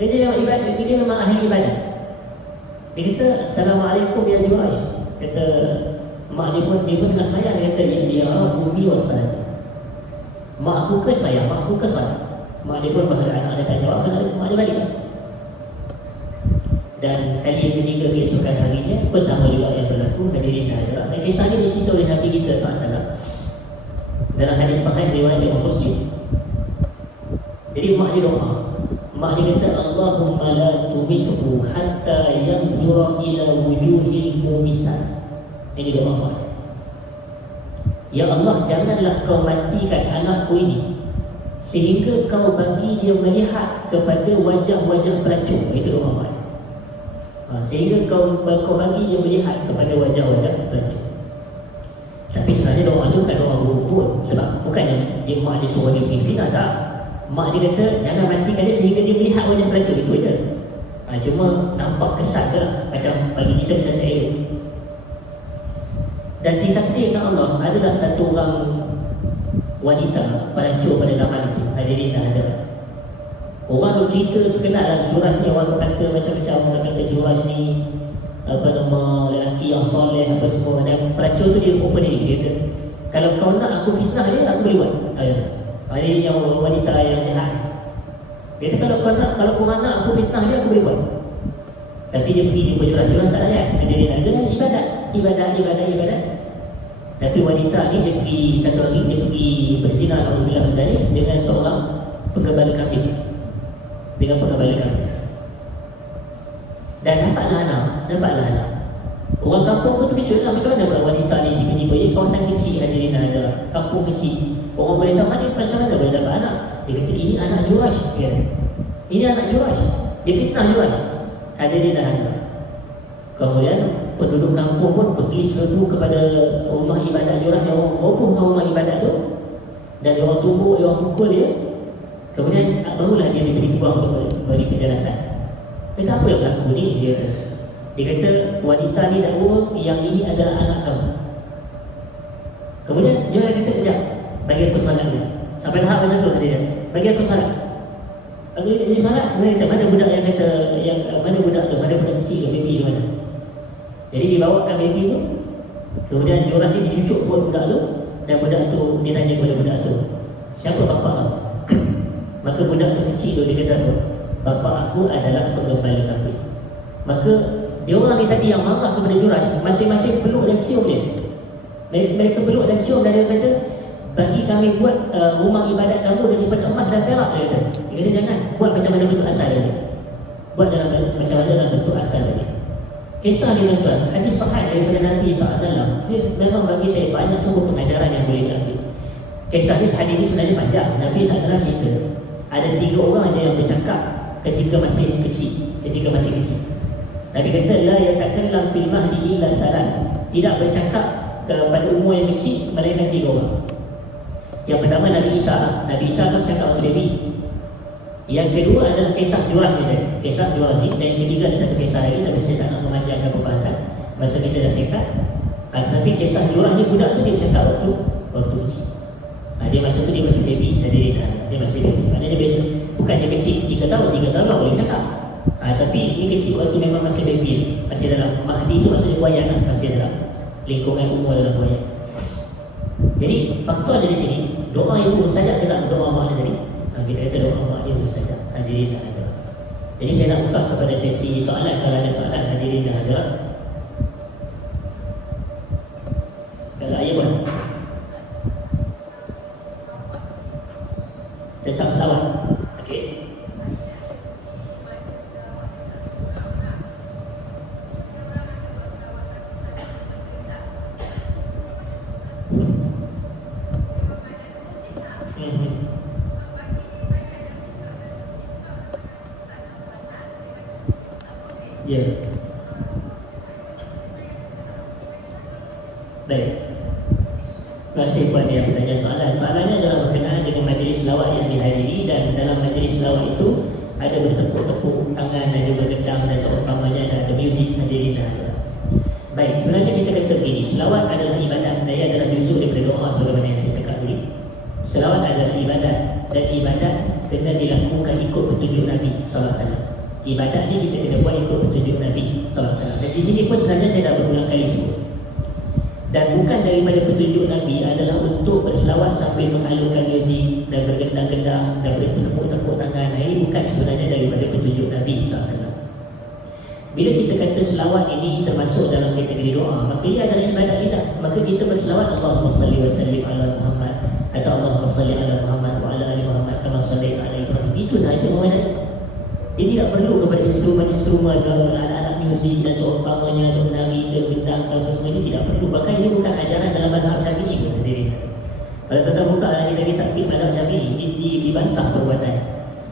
Dia memang ibadat, dia memang ahli ibadat. Dia kata Assalamualaikum ya Juraish. Kata mak dia pun tengah semayang. Dia kata ya bumi wassalam. Mak aku ke semayang, mak aku ke salat. Mak dia pun bahagia anak dia tak jawab, mak dia balik. Dan kali yang ketiga keesokan harinya pun sama juga yang berlaku hadirin hadirat. Dan kisah ini dicerita oleh Nabi kita SAW dalam hadis sahih riwayat Imam Muslim. Jadi mak dia doa. Mak dia kata Allahumma la tumithu hatta yanzura ila wujuhil mumisat. Ini doa mak. Ya Allah, janganlah kau matikan anakku ini sehingga kau bagi dia melihat kepada wajah-wajah pelacur. Itu doa Mu'adh. Sehingga kau bagi dia melihat kepada wajah-wajah pelacur. Tapi sebenarnya doa tu bukan doa buruk pun. Sebab bukannya dia mak dia suruh dia pergi zina, tak. Mak dia kata jangan matikan dia sehingga dia melihat wajah pelacur. Itu je. Cuma nampak kesan je lah. Macam bagi kita macam tak elok. Dan ditakdirkan Allah adalah satu orang wanita pelacur pada zaman itu. Hadirin dah ada. Orang cerita terkenal lah jurasnya. Orang kata macam-macam. Orang kata juras ni lelaki yang soleh apa semua. Dan pelacur tu dia offer diri. Dia kata kalau kau nak aku fitnah dia, aku boleh buat. Ada yang wanita yang jahat. Dia kata kalau kau nak aku fitnah dia, aku boleh buat. Tapi dia pergi jumpa juras tak layak. Dia nak ibadat. Tapi wanita ni dia pergi satu hari, dia pergi berzina dengan seorang penggembala kambing. Dan dapatlah anak. Orang kampung pun terkejut lah. Macam mana pula wanita ni tiba-tiba kawasan kecil, hadirin ada kampung kecil. Orang boleh tahu ni macam mana boleh dapat anak. Dia kata ini anak juras. Ini anak juras. Dia fitnah juras. Hadirin ada. Kemudian penduduk kampung pun pergi serbu kepada rumah ibadat juras yang robohkan rumah ibadat tu. Dan orang tumbuk, orang pukul dia. Kemudian barulah dia diberi peluang untuk beri penjelasan. Kata apa yang berlaku ni? Dia kata wanita ni dakwa yang ini adalah anak kamu. Kemudian dia kata kejap, bagi aku solat ni. Sampai tahap macam tu dia. Bagi aku solat. Dia solat, kemudian kata mana budak yang kata mana budak tu, mana budak kecil ke, baby tu mana. Jadi dibawakan baby tu. Kemudian juras ni dicucuk buat budak tu. Dan budak tu, dia tanya kepada budak tu, siapa bapak kau? Maka budak tu kecil tu dia kata tu, bapa aku adalah penggembala kambing. Maka dia orang ni tadi yang marah kepada juras, masing-masing peluk dan cium dia. Mereka peluk dan cium dan dia kata, bagi kami buat rumah ibadat kamu daripada emas dan perak. Dia kata jangan, buat macam mana bentuk asal dia. Buat macam mana dalam bentuk asal dia. Kisah ni tuan-tuan, hadis sahih daripada Nabi SAW. Dia memang bagi saya banyak sumber pengajaran yang boleh diambil. Kisah hadis ni sebenarnya panjang. Nabi SAW cerita ada 3 orang aja yang bercakap ketika masih kecil. Nabi kata la yatakallam fil mahdi illa salas. Tidak bercakap pada umur yang kecil melainkan 3 orang. Yang pertama Nabi Isa akan bercakap waktu baby. Yang kedua adalah kisah juras ni. Dan yang ketiga ada satu kisah lagi, tapi saya tak nak memanjangkan pembahasan. Masa kita dah sekat. Tapi kisah juras ni budak tu dia bercakap waktu kecil. Dia masa tu dia masih baby. Dia masih baby. Maknanya dia biasa bukannya kecil 3 tahun lah boleh cakap. Tapi ini kecil waktu memang masih baby. Masih dalam mahdi tu maksudnya buayan lah. Masih dalam lingkungan umur dalam buayan. Jadi faktor ada di sini. Doa yang mustajab ke tak doa mak dia tadi? Kita kata doa mak dia mustajab. Hadirin dah ada. Jadi saya nak buka kepada sesi soalan. Kalau ada soalan hadirin dah ada. Kalau ayah pun tentang selawat. Okey. Ya. Baik. Terima kasih kepada yang bertanya soalan. Soalannya adalah berkenaan dengan majlis selawat yang dihadiri. Dan dalam majlis selawat itu ada bertepuk-tepuk tangan dan juga gendang dan seumpamanya, dan ada muzik hadirin dan ada. Baik, sebenarnya kita kata begini, selawat adalah ibadat. Dia adalah juzuk daripada doa sebagaimana yang saya cakap tadi. Selawat adalah ibadat, dan ibadat kena dilakukan ikut petunjuk Nabi SAW. Ibadat ni kita kena buat ikut petunjuk Nabi SAW. Dan di sini pun sebenarnya saya dah berulang kali sebut. Dan bukan daripada petunjuk Nabi adalah untuk berselawat sambil mengalurkan muzik dan bergendang-gendang dan bertepuk-tepuk tangan. Ini bukan sebenarnya daripada petunjuk Nabi SAW. Bila kita kata selawat ini termasuk dalam kategori doa, maka ia adalah ibadat. Maka kita berselawat Allahumma salli wa sallim ala Muhammad atau Allahumma salli ala Muhammad wa ala ali Muhammad kama sallaita ala Ibrahim. Itu sahaja memadai. Dia tidak perlu kepada instrumen-instrumen alat-alat muzik dan seumpamanya untuk menari ke bintang ke semua ini tidak perlu. Bahkan ini bukan ajaran dalam mazhab Syafi'i pun. Kalau tuan-tuan buka dalam kitab fiqh mazhab Syafi'i, dibantah perbuatan.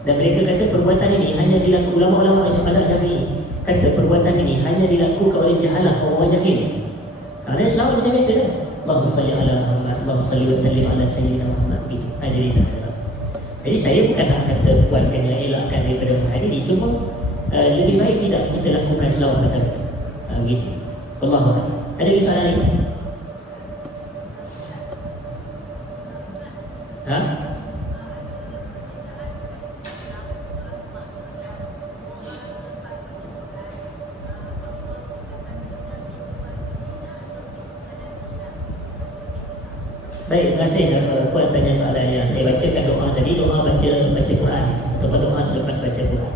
Dan mereka kata perbuatan ini hanya dilakukan ulama-ulama mazhab Syafi'i. Kata perbuatan ini hanya dilakukan oleh jahalah, orang jahil. Kerana selalu macam biasa dah. Allahumma salli ala Muhammad, Allahumma salli wa sallim ala sayyidina Muhammad. Jadi saya bukan nak kata buatkan yang elakkan daripada menghadiri, cuma lebih baik tidak kita lakukan selawat macam itu. Begitu. Wallahu a'lam. Ada soalan lain? Ha? Baik, terima kasih Puan tanya soalannya. Saya bacakan doa tadi, doa baca Quran ataupun doa selepas baca Quran.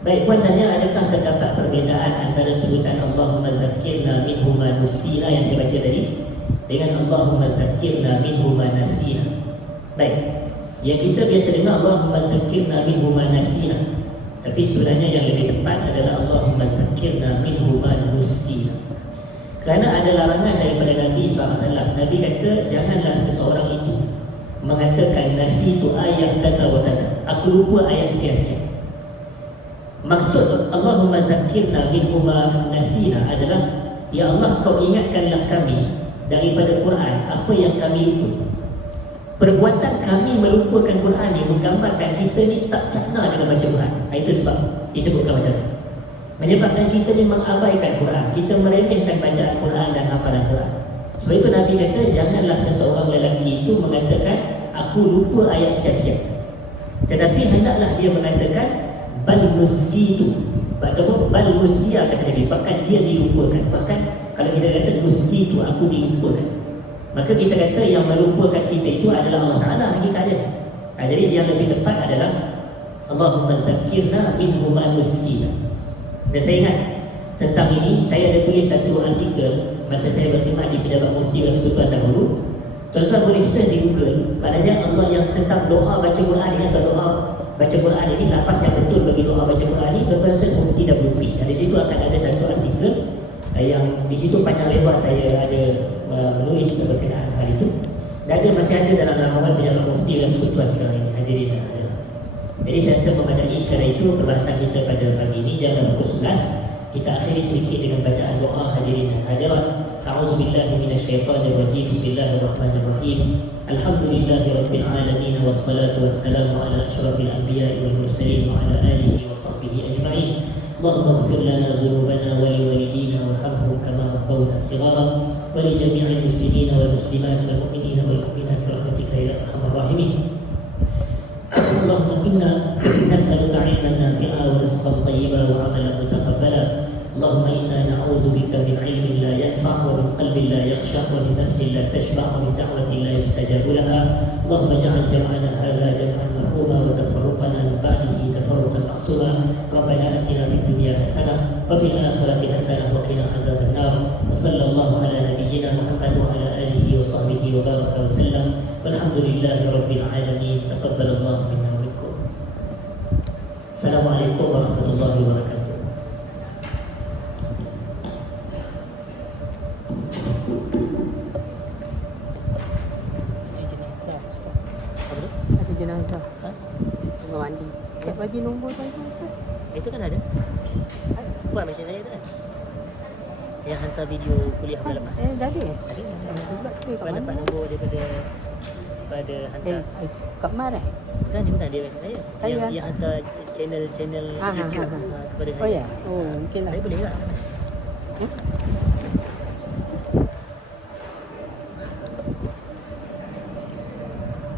Baik, Puan tanya adakah terdapat perbezaan antara sebutan Allahumma zakkirna minhu ma nusina yang saya baca tadi dengan Allahumma zakkirna minhu ma nasina. Baik, yang kita biasa dengar Allahumma zakkirna minhu ma nasina, tapi sebenarnya yang lebih tepat adalah Allahumma zakkirna minhu ma nusina. Kerana ada larangan daripada Nabi SAW. Nabi kata, janganlah seseorang itu mengatakan nasi itu ayat kaza wa kaza, aku lupa ayat sekian-sekian. Maksud Allahumma zakkirna minhu ma nasina adalah, ya Allah, kau ingatkanlah kami daripada Quran apa yang kami lupa. Perbuatan kami melupakan Quran ni menggambarkan kita ni tak cakna dengan baca Quran. Itu sebab disebutkan macam tu. Menyebabkan kita ni mengabaikan Quran, kita meremehkan bacaan Quran dan hafalan Quran. Sebab itu Nabi kata, janganlah seseorang lelaki itu mengatakan aku lupa ayat sekian-sekian, tetapi hendaklah dia mengatakan bal nusitu, bal nusia kata Nabi, bahkan dia dilupakan. Bahkan kalau kita kata nusitu, aku dilupakan, maka kita kata yang melupakan kita itu adalah Allah Ta'ala hakikatnya. Jadi yang lebih tepat adalah Allahumma zakkirna minhu ma nusina. Dan saya ingat tentang ini, saya ada tulis satu artikel masa saya berkhidmat di Pejabat Mufti Persekutuan dahulu. Tuan-tuan boleh search di Google, maknanya Allah yang tentang doa baca Quran ini atau doa baca Quran ini, lafaz yang betul bagi doa baca Quran ini, tuan-tuan search Mufti WP. Di situ akan ada satu artikel yang di situ panjang lebar saya ada menulis berkenaan hal itu. Dan dia masih ada dalam laman Pejabat Mufti Persekutuan sekarang ini, hadirin dan hadirat. Jadi saya rasa memadai secara itu perbahasan kita pada pagi ini. Jam pukul 11 kita akhiri sedikit dengan bacaan doa, hadirin dan hadirat. A'udzubillahi minasyaitonirrajim. Bismillahirrahmanirrahim. Alhamdulillahirabbil alamin wassalatu wassalamu ala asyrafil anbiya'i wal mursalin wa ala alihi wa sahbihi ajma'in. Allahumma ighfir lana dhunubana wa liwalidina warhamhum kama rabbawna shighara wa li jami'il muslimina wal muslimat wal mu'minina wal mu'minat bi rahmatika ya arhamar rahimin. اللهم إنا نسألك علما نافعا ورزقا طيبا وعملا متقبلا. اللهم إنا نعوذ بك من علم لا ينفع ومن قلب لا يخشع ومن نفس لا تشبع ومن دعوة لا يستجاب لها. اللهم اجعل جمعنا هذا جمعا مرحوما وتفرقنا من بعده تفرقا معصوما. ربنا آتنا في الدنيا حسنة وفي الآخرة حسنة وقنا عذاب النار. وصلى الله على نبينا محمد وعلى آله وصحبه وبارك وسلم والحمد لله رب العالمين. تقبل الله منا ومنكم. السلام عليكم ورحمة الله وبركاته. Ada jenazah. Tengah mandi. Siap bagi nombor saya. Itu kan ada. Buat macam saya tu kan. Yang hantar video kuliah bulan lepas. Dah ada. Ada. Kau dapat nombor daripada hantar. Kat mana? Kan dia bukan dia bagi saya. Yang hantar channel YouTube kepada saya. Oh ya. Oh, mungkin lah. Saya boleh tak?